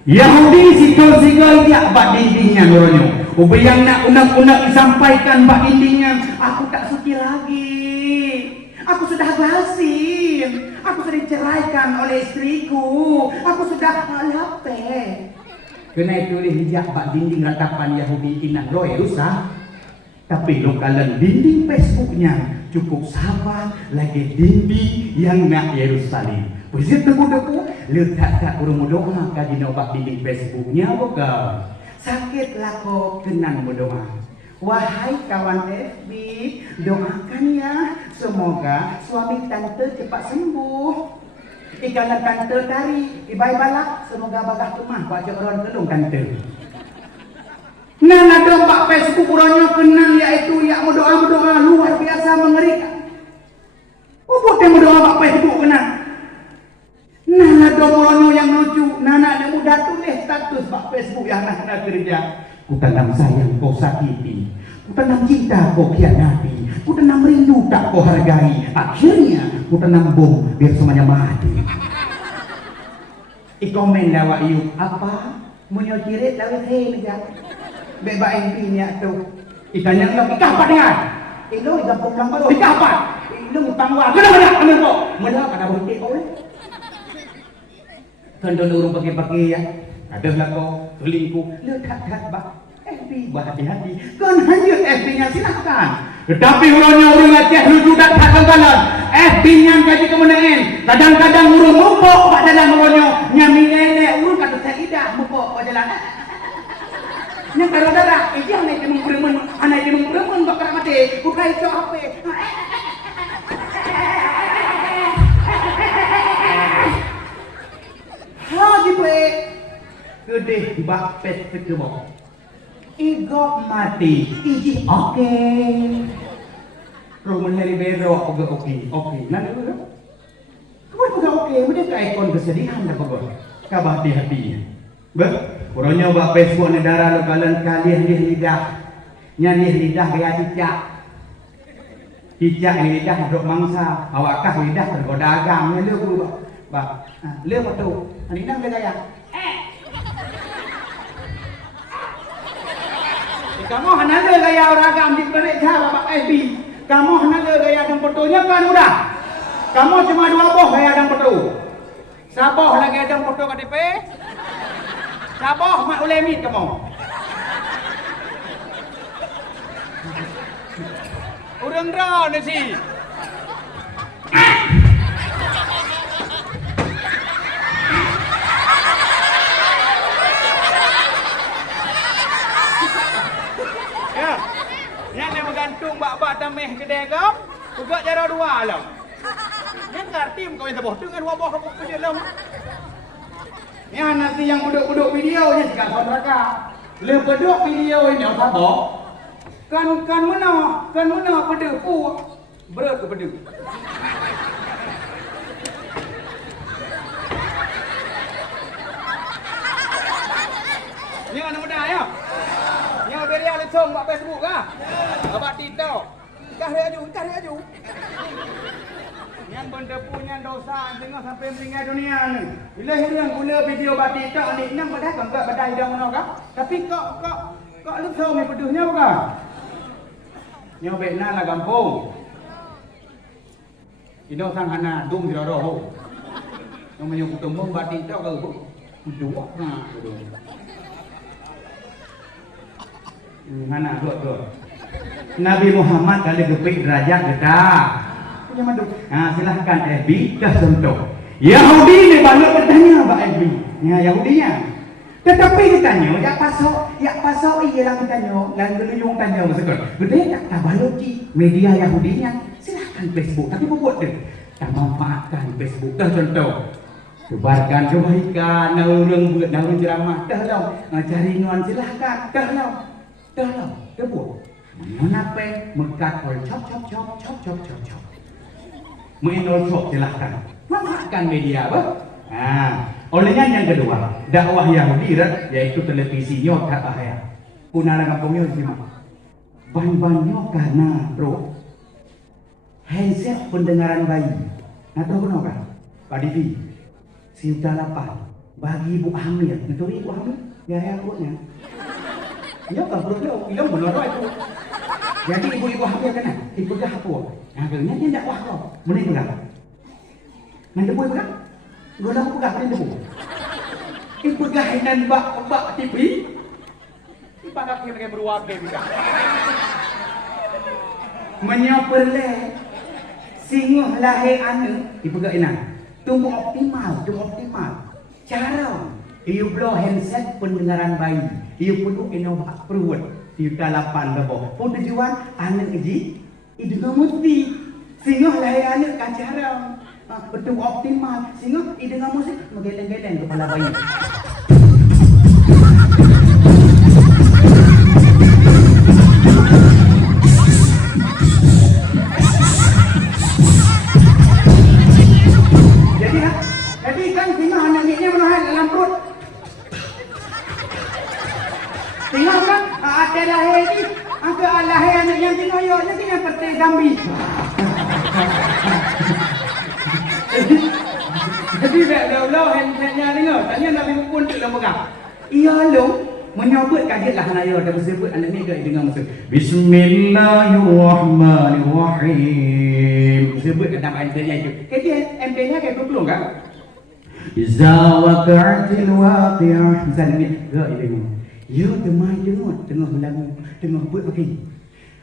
Yahudi sikol dia bak dindingnya ngoronyo. Yang nak unak-unak disampaikan bak dindingnya. Aku tak suci lagi. Aku sudah basin. Aku sudah diceraikan oleh istriku. Aku sudah lape. Kena tulis hijab bak dinding ratapan Yahudi inangro Yerusalem. Tapi lo kalian dinding Facebooknya cukup sabar lagi dinding yang nak Yerusalem. Pusat debu-debu, letak tak urung doa kaji nobak dinding Facebooknya bukan. Sakitlah kau kenan berdoa. Wahai kawan FB, doakan ya semoga suami tante cepat sembuh. Ikalan tante tari, ibai balak, semoga bagah rumah baca orang telung tante. Nana domba Facebook urannya kenang yaitu ya berdoa luar biasa mengerikan. Apa yang berdoa bak Facebook kenang? Nana domba yang lucu, nana ada muda tulis status bak Facebook yang nak kerja. Ku tanam sayang kau sakiti, ku tanam cinta kau khianati, ku tanam rindu tak kau hargai. Akhirnya ku tanam bom biar semuanya mati. Ikomen lawa iu apa? Munyo cirit lawa hei negara. Beba MP-nya tu. Itanya lo ikapat dengan. Ilo igapong lang baru. Ikapat. Ilo utang wa. Kenapa nak kena kok? Mula kada berhenti oleh. Kan dulu urung pakai-pakai ya. Ada lah kau selingkuh. Lekat-kat bak. FB berhati-hati. Kan hanyut FB-nya silahkan. Tetapi urangnya urang aceh lucu dan kadang-kadang FB-nya gaji kemenangan. Kadang-kadang urang mupok pak jalan urangnya. Nyami nenek urang kata saya idah mupok pak jalan. Yang darah-darah, ini anak yang mengkuremen bakal mati, bukan itu apa? Ha, gitu gede bak pet kebok. Igo mati, iji oke. Rumah hari bero oke. Nanti dulu. Kamu juga oke, mereka ikon kesedihan dah bagus. Kabar hati-hatinya. Orangnya buat Facebook negara lo kalian kalian lidah gaya cicak lidah dok mangsa awakkah lidah berdagang lu ku bah lu betul ani nang gaya kamu hana le gaya ragam di balik jawab FB kamu hana le gaya dan fotonya kan udah kamu cuma dua boh gaya dan foto saboh lagi ada foto KTP saboh mak ulemit kamu. Urang raw na si. Ya. Yang nak bergantung bak-bak tameh kedai kau, juga jara dua lah. Yang ngerti kau yang saboh dengan wabah kau kerja lah. Ya nanti yang uduk-uduk videonya juga kontraka. Lepeduk video ini apa boh? Kan mana peduk pu berat ke peduk. Ni anak muda ya. Yang beri ada song buat Facebook kah? Abang TikTok. Cari aju. Yang benda punya dosa tengok sampai meninggal dunia ni. Bila yang guna video batik tak ni nang pada kan buat badai dah mana kah? Tapi kok lu tahu ni pedusnya bukan? Nyo bekna lah kampung. Ino sang hana dum di roho. Nyo menyo ketemu batik tak ke dua nah. Hana dua. Nabi Muhammad kali gepik derajat kita. Nah, silahkan FB dah sentuh. Yahudi ni balik bertanya Pak FB. Ya Yahudinya. Tetapi ditanya, ya pasok ialah ditanya dan geluyung tanya maksudnya. Gede tak tabaluki media Yahudinya. Silahkan Facebook tapi buat deh. Tak manfaatkan Facebook dah contoh. Sebarkan kebaikan, naurung buat naurung ceramah dah dong. Cari nuan silahkan dah dong. Buat. Menape mekat ol chop. Menol shop silahkan manfaatkan media apa? Olehnya yang kedua dakwah Yahudi yaitu televisinya tak bahaya. Punah kampungnya di mana? Ban-bannya karena bro handset pendengaran bayi. Nah tahu kenapa? Pak Divi Siuta 8 bagi ibu hamil. Ngeturi ibu hamil? Ya akutnya. Ya kan bro dia benar itu. Jadi ibu-ibu hamil kena dipegang apa? Akhirnya dia tak wah kau. Boleh pegang. Nanti boleh pegang? Gua dah pegang nanti boleh. Pegang dan bak TV. Ibarat kira beruang dia pegang. Menyoperle singoh lahir anak dipegang inang. Tunggu optimal. Cara ieu blow handset pendengaran bayi. Ieu perlu inovasi perut. Ieu dalapan lebo. Pun tujuan anakiji idunga musti. Singoh lahir anak kacara. Betul optimal. Singoh idunga musik menggeleng-geleng kepala bayi. Jadi kan singoh anak ini menahan dalam perut. Singoh kan ada lahir ni, angka lahir anak yang singoh yo ni dengan seperti Zambi. Jadi dah handphonenya dengar, tanya Nabi pun tak pegang. Iya lo, menyebut kajilah anak yo dah sebut anak ni ke dengan maksud Bismillahirrahmanirrahim. Sebut dalam handphonenya itu. Kemudian handphonenya kayak belum kan? Iza waqa'atil waqi'ah. Misalnya ni, ya ini. Ya temai tengah berlagu, tengah buat begini.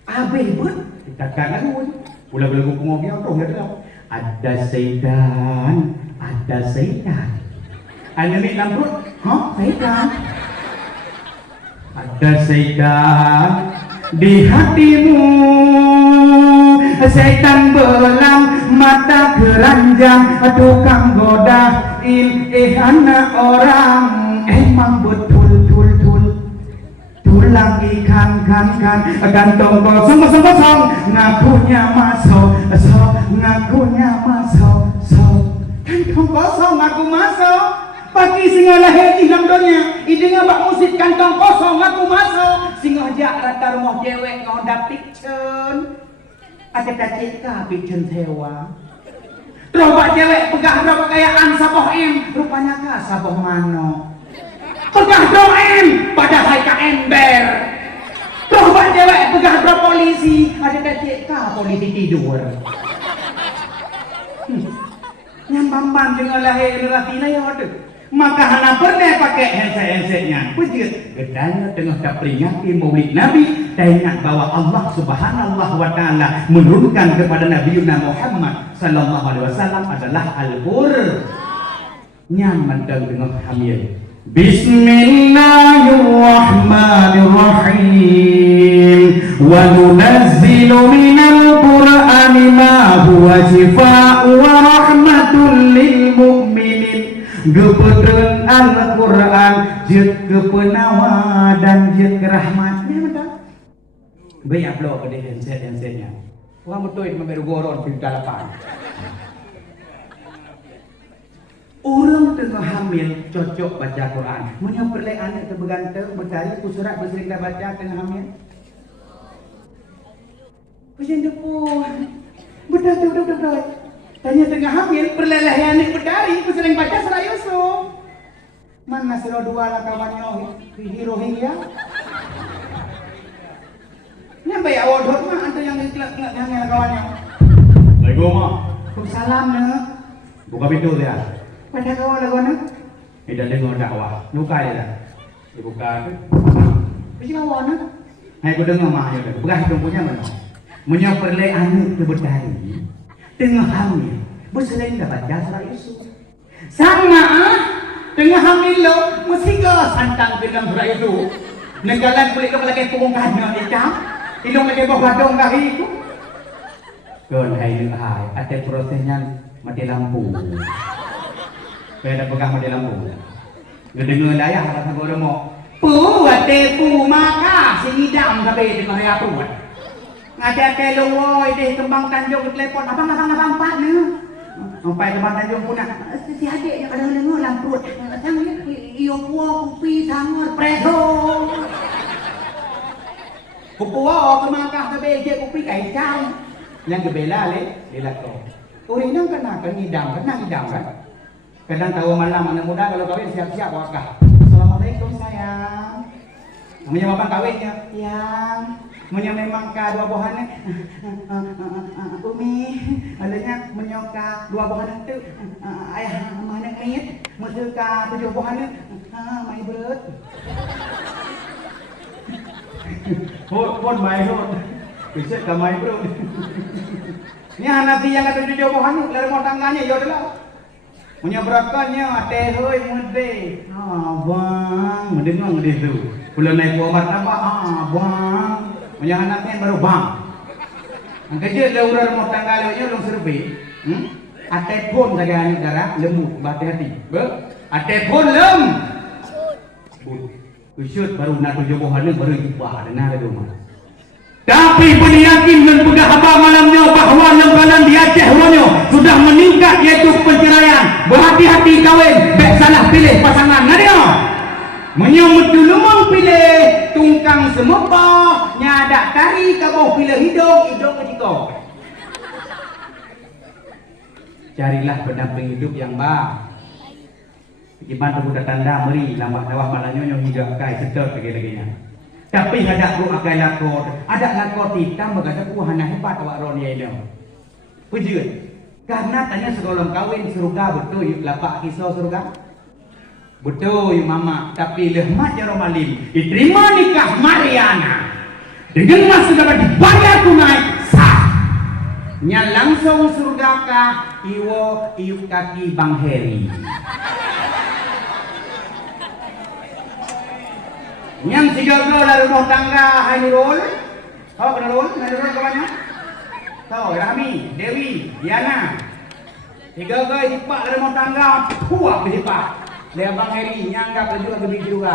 Habis buat, takkan lagu. Pula berlagu pengopi apa ya dah. Ada syaitan. Anda ni nampak? Syaitan. Ada syaitan di hatimu. Syaitan belang mata keranjang, tukang godain anak orang. Emang betul tulang ikan gantong kosong ngakunya masuk kantong kosong ngaku masuk pagi singa lahir di dalam dunia idenya bak musik kantong kosong ngaku masuk singa jak rata rumah cewek ngodak picen ada cika picen sewa terus bak cewek pegah berapa kayaan saboh rupanya kah saboh mano pegah doem pada saya ke ember. Terus buat cewek pegah berapa polisi ada cika polisi tidur. Nyambam dengan lahir lelaki ya ada. Maka hana pernah pakai handset-handsetnya. Pujut gedanya tengah tak peringati maulid Nabi. Dan ingat bahwa Allah subhanallah wa ta'ala menurunkan kepada Nabi Muhammad sallallahu alaihi wasallam adalah Al-Qur'an. Nyaman dengan hamil. Bismillahirrahmanirrahim. Wa nunazzilu minal Qur'ani ma huwa shifaa'un wa rahmatun lil mu'minin. Gepedeun Al-Qur'an jeut kepenawa dan jeut kerahmatnya betul. Baik upload pada handset-handsetnya. Wah betul memberu goron di dalapan. Orang tengah hamil cocok baca Quran. Punya perlek anak terbeganteng berkali surat bersering dah baca tengah hamil. Macam tu pun. Betul. Tanya tengah hamil perlek lah anak berdari bersering baca surah Yusuf. Mana surah 2 lah kawannya hero hingga. Nyampe ya wadot mah antu yang ngelak hamil kawannya. Assalamualaikum mak. Waalaikumsalam nak. Buka pintu dia. Pada kawan lagu nak? Ida dengar dakwah. Buka dia dah. Dibuka tu. Mesti kawan nak? Aku dengar mak dia. Bukan hidung punya mana? Menyoperlek anak tu berdari. Tengah hamil. Berselain dah baca surah Yusuf. Sama tengah hamil lo mesti ke santang dalam surah itu. Negalan kulit kepala kayak pungkan hitam. Ilung lagi bawa gadong kaki itu. Kon hai ada prosesnya mati lampu. Kaya dah pegang mati lampu. Ngedengar layah kata gua mau. Pu maka sinidam sampai tengah hari aku. Ngada keluoi deh kembang Tanjung telepon abang pak ni. Sampai kembang Tanjung pun si adik yang ada dengar lampu. Sang iyo puak kopi sangat preso. Kupua kemakah sampai je kopi kaitan. Yang kebela le kau. Orang yang kena ngidam kan. Kadang tahu malam anak muda kalau kawin siap-siap wakah. Assalamualaikum sayang. Namanya bapak kawinnya. Yang Munya memang ka dua bohannya Umi adanya menyoka dua bohannya itu ayah mana mit musuh ka 7 bohannya mai berat hot mai hot Bisa kamai bro. Ini Hanafi yang kata jujur bohan dari rumah tangganya ya adalah menyeberakannya teh heuy mede. Bang, mendengar gitu. Kula naik obat apa? Bang. Punya Hanafi baru bang. Ang kerja ada urang rumah tangga lewatnya belum serbi. Ate pun kagak negara lemu bate hati. Be? Ate pun lem. Usut baru nak jujur bohan baru jumpa dengar ada rumah. Tapi yakin dan pegang haba malamnya bahwa lembalan di Aceh sudah meningkat yaitu perceraian. Berhati-hati kawin, baik salah pilih pasangan. Nadia menyambut dulu pilih tungkang semepa, nyadak tari kabau pilih hidung ketika. Carilah pendamping hidup yang baik. Iman terbuka tanda meri lambat dawah malamnya hingga kai sedot lagi-laginya. Tapi ada ku akan lakor, ada lakor hitam berkata ku hana hebat awak ronia ini. Pujud, karena tanya sekolah kawin surga betul, lapak kisah surga. Betul mama, tapi lehmat ya Romalim, diterima nikah Mariana. Dengan mas sudah dibayar tunai sah. Nya langsung surga kah iu kaki Bang Heri. Yang tiga dari rumah tangga Hairul. Tahu Hairul? Hairul kawannya? Tahu Rahmi, Dewi, Diana. Tiga hipak dari rumah tangga puak hipak. Dia Bang Heri nyanggap juga begitu juga.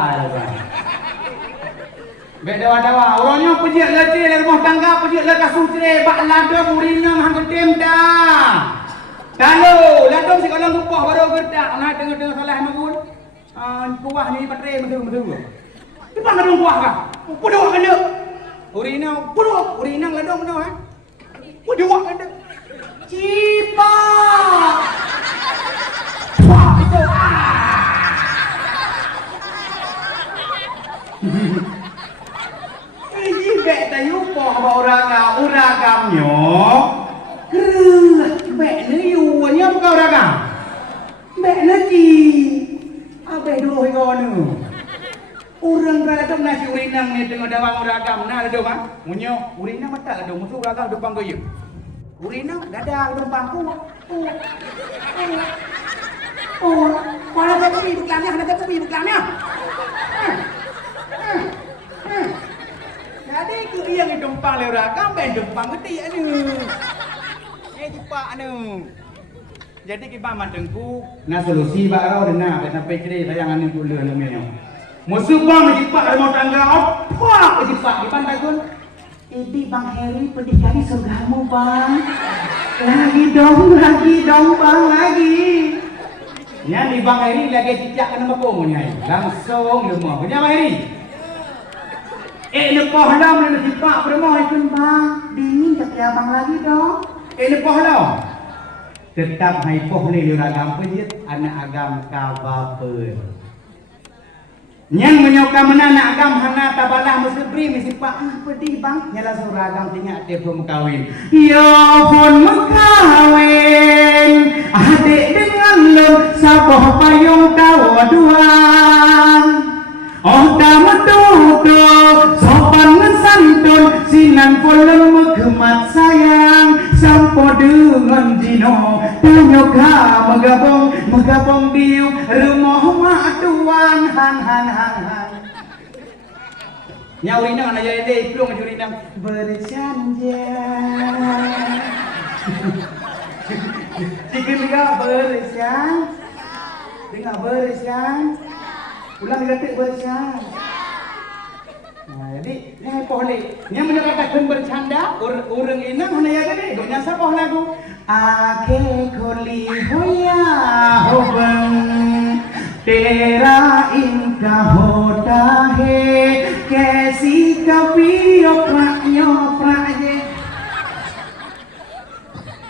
Bek dawa-dawa. Orangnya pejik leceh dari rumah tangga, pejik le kasut cerai, bak ladong urinam hang ketim dah. Kalau ladong si kalau kupah baru gerdak, nak tengah-tengah salah magun. Kuah ni patre betul-betul. Di mana dong kuah kah? Puduh kena. Urinang, puduh. Urinang ladong kena. Puduh kena. Cipa. Wah, itu. Ini bek tayu poh uragamnya. Kerah, bek ni yuanya bukan uragam. Bek ni abe dulu hingga orang berada nasi urinang ni tengok dawang uragam nak ada mah munyo urinang mata ada musuh uragam depan goyo urinang dadah depan ku kalau tak kubi beklamnya ada kubi beklamnya jadi ku yang dempang le uragam ben dempang gede anu dipak anu jadi kita mandengku na solusi bakau dena sampai ceri tayangan ni pula namanya musuh bang dipak rumah tangga apa dipak di pantai pun ini Bang Heri pedih kali surgamu bang lagi dong bang lagi nya di Bang Heri lagi cicak kena bakong nya langsung lemah punya Bang Heri lepoh dah mana dipak rumah itu bang dingin tak ya bang lagi dong lepoh dah tetap haipoh ni agam pejit anak agam kabaper yang menyokong menanak agam hana tabalah musibri misipak pedih bang nyala suragam tinggal telefon kawin ya pun mekawin adik dengan lu saboh payung tawa dua tametutu sopan santun sinan polem mekhemat sayang sampo dengan jino tunyoka megabong diu rumah mak tuan han nyawinang anak jadi plung jurinang bercanda Cikin juga bercanda dengar bercanda ulang detik bercanda. Nah, jadi ini pohli. Yang menyatakan bercanda, orang ini mana ya tadi? Gak nyasa poh lagu. Ake koli hoya hobeng, tera inka hota he, kesi kapio prak je.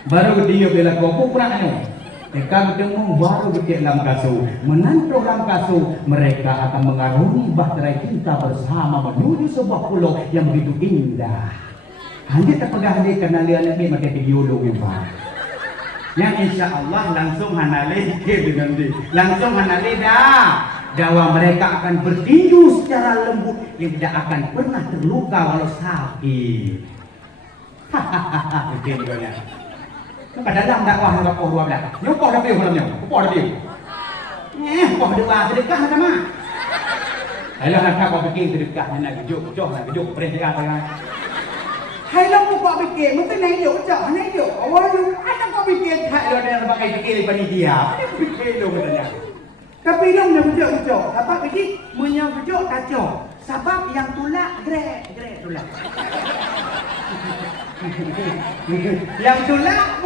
Baru dia bela kopu praknya. Mereka bertemu baru di dalam kasu, menantu dalam kasu, mereka akan mengarungi bahtera kita bersama menuju sebuah pulau yang begitu indah. Hanya terpegah di karena lihat ini pakai video yang baik. Yang insya Allah langsung hanale dengan dia, langsung hanale dah. Dawa mereka akan bertinju secara lembut yang tidak akan pernah terluka walau sakit. Mungkin juga nya. Pada dalam dakwah rapoh 12. Nyopoh dah piu malamnya. Popoh dah piu. Poh doa sedekah sama. Ayolah nak kau fikir sedekah nak gejuk perintah tangan. Hai lo kau fikir mesti naik juk. Awal tu ada kau fikir tak lo dah pakai fikir panitia. Fikir lo katanya. Tapi lo nak gejuk. Apa fikir? Munya gejuk kacau. Sebab yang tulak grek tulak. Yang tulak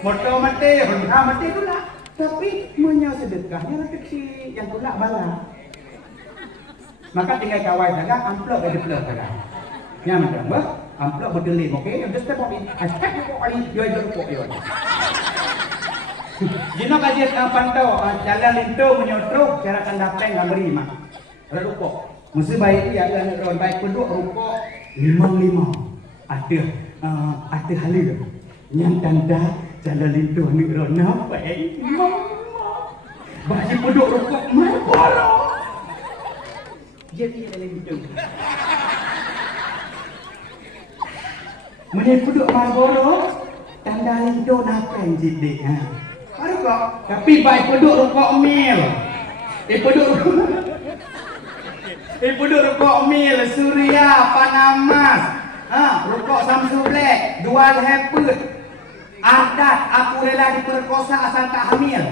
motor mati, honda mati tulak. Tapi munya sedekahnya kecil, yang tulak bala. Maka tinggal kawai saja, amplop ada plug saja. Yang macam apa? Amplop bergelim, okey? Yang just step up in. Hashtag report ini, jual report dia. Jino kajian pantau, jalan lintu menyotrok, cara kandapeng ngaberi mah. Report. Mesti baik dia ada orang baik penduk rupok 55. Ada halil. Yang tanda jalan lintu ni rona baik. Bagi penduk rupok Marlboro. Jadi jalan lintu. Menit penduk Marlboro tanda lintu napen jidik ha. Baru kok tapi baik penduk rupok mil. Penduk rokok Mil, Suria, Panamas, rokok Samsung Black, Dual Heput, Adat, aku rela diperkosa asal tak hamil.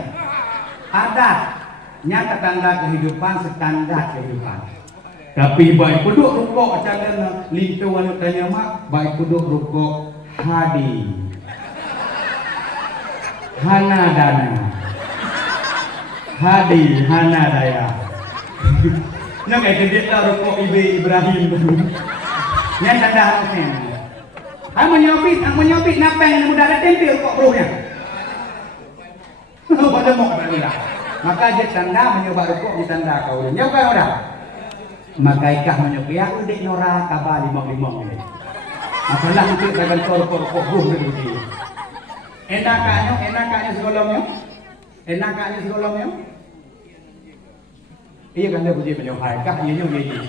Adat, nyata tanda kehidupan, standar kehidupan. Tapi baik penduk rokok calon lintu wanitanya mak, baik penduk rokok Hadi, Hana Dana, Hadi, Hana Daya. Nak kata dia tak rokok Ibrahim tu. Yang tanda Hussein. Aku menyopit napeng yang mudah ada tempel rokok bro-nya. Pada mau kata dia. Maka dia tanda menyoba rokok di tanda kau. Nyau kau dah. Maka ikah menyopit aku dek nora kabar limong ni. Masalah itu bagian rokok bro tu. Enaknya segolongnya. Iya kan dia puji penyuhai kah ia nyong jadi.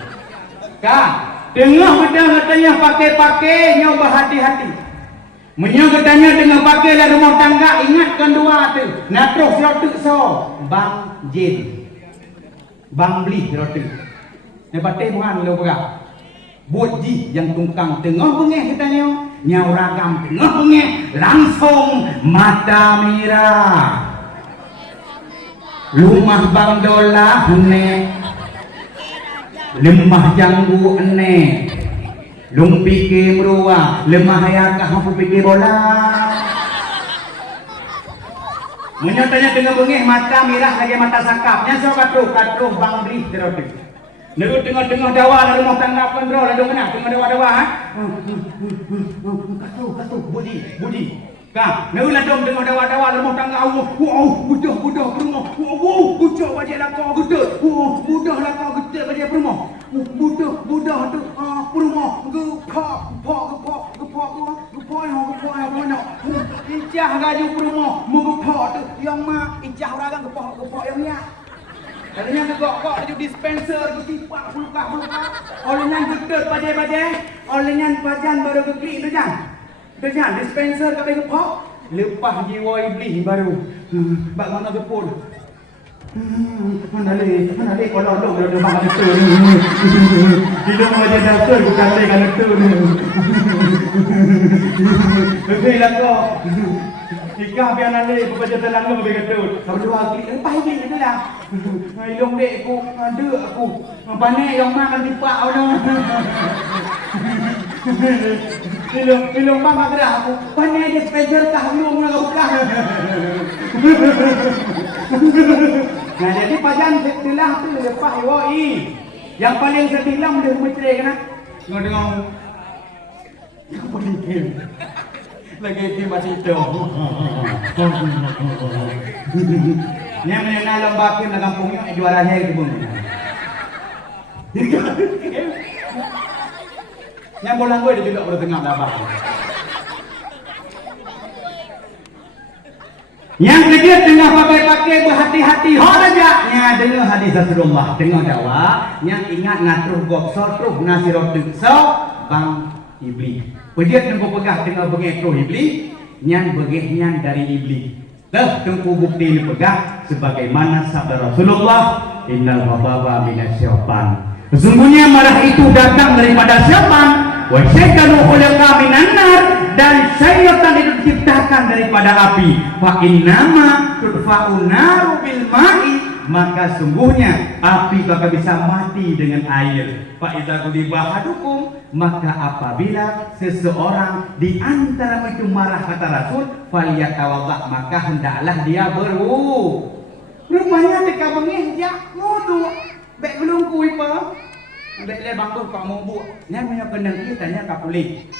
Kah tengah katanya pakai nyong berhati-hati. Menyong katanya tengah pakai dalam rumah tangga ingatkan dua tu. Natro sirotu so Bang Jin. Bang beli sirotu. Nepate bukan lo berah. Buat ji yang tungkang tengah bengeh katanya. Nyau ragam tengah bengeh langsung mata merah. Rumah Bang Dola ne lemah janggu ne lum pikir merua lemah ayakah hampu pikir bola menyatanya tengah bengih mata merah lagi mata sakapnya so katruh Bang Bri terus Lalu tengah-tengah dawa dalam rumah tangga pendro lalu mana tengah dawa ha katuh budi Kak, nak ladong tengah dawa dalam rumah tangga budah rumah budah wajah lah kau gede budah lah kau gede wajah rumah budah tu rumah gepak yang mana ijah gaju rumah gepak tu yang mak ijah orang gepak yang ni Kalanya gegok-gok ada dispenser ketipak pulukah olehnya gede olehnya pajan baru keklik tu jangan dispenser kat bagi pop lepas jiwa iblis baru bak mana kepul mana le kalau ada bang ada tu hidup aja doktor bukan le kan tu lebih lah kau Ika biar nanti baca telang lu bagi tu. Kalau dua kali lepas ini tu lah. Ilung dek aku ada aku. Panik yang makan tipak orang. Ilung bang ada aku. Panik dia special kah lu nak buka. Nah jadi pajan setelah tu lepas woi. Yang paling setilam dia mencerai kan? Dengar. Yang paling lagi di masih itu. Yang mengenal lomba kim na kampungnya juara heg pun. Yang bolang gue juga baru tengah dapat. Yang ketiga tengah pakai berhati-hati aja. Nya dengar hadis Rasulullah, dengar dakwah, yang ingat ngatur gok sortruh nasirotuk so bang iblis. Pejet nunggu pegah tengah bengekro iblis, nyan begehnya dari iblis. Dah tengku bukti ini pegah sebagaimana sabda Rasulullah, innal ghadaba minasyaitan. Sesungguhnya marah itu datang daripada syaitan, wa syaitanu khuliqa minan nar, dan syaitan itu diciptakan daripada api. Fa innama tudfa'un naru bil ma'i, maka sungguhnya api bakal bisa mati dengan air. Fa idza qudibahadukum, maka apabila seseorang di antara itu marah kata Rasul, falyatawadda, maka hendaklah dia berwudu. Rupanya dekat bengih dia wudu. Bek belum kui pa. Bek le bangku kau mau buat. Nya punya kendang kita nya kapulik.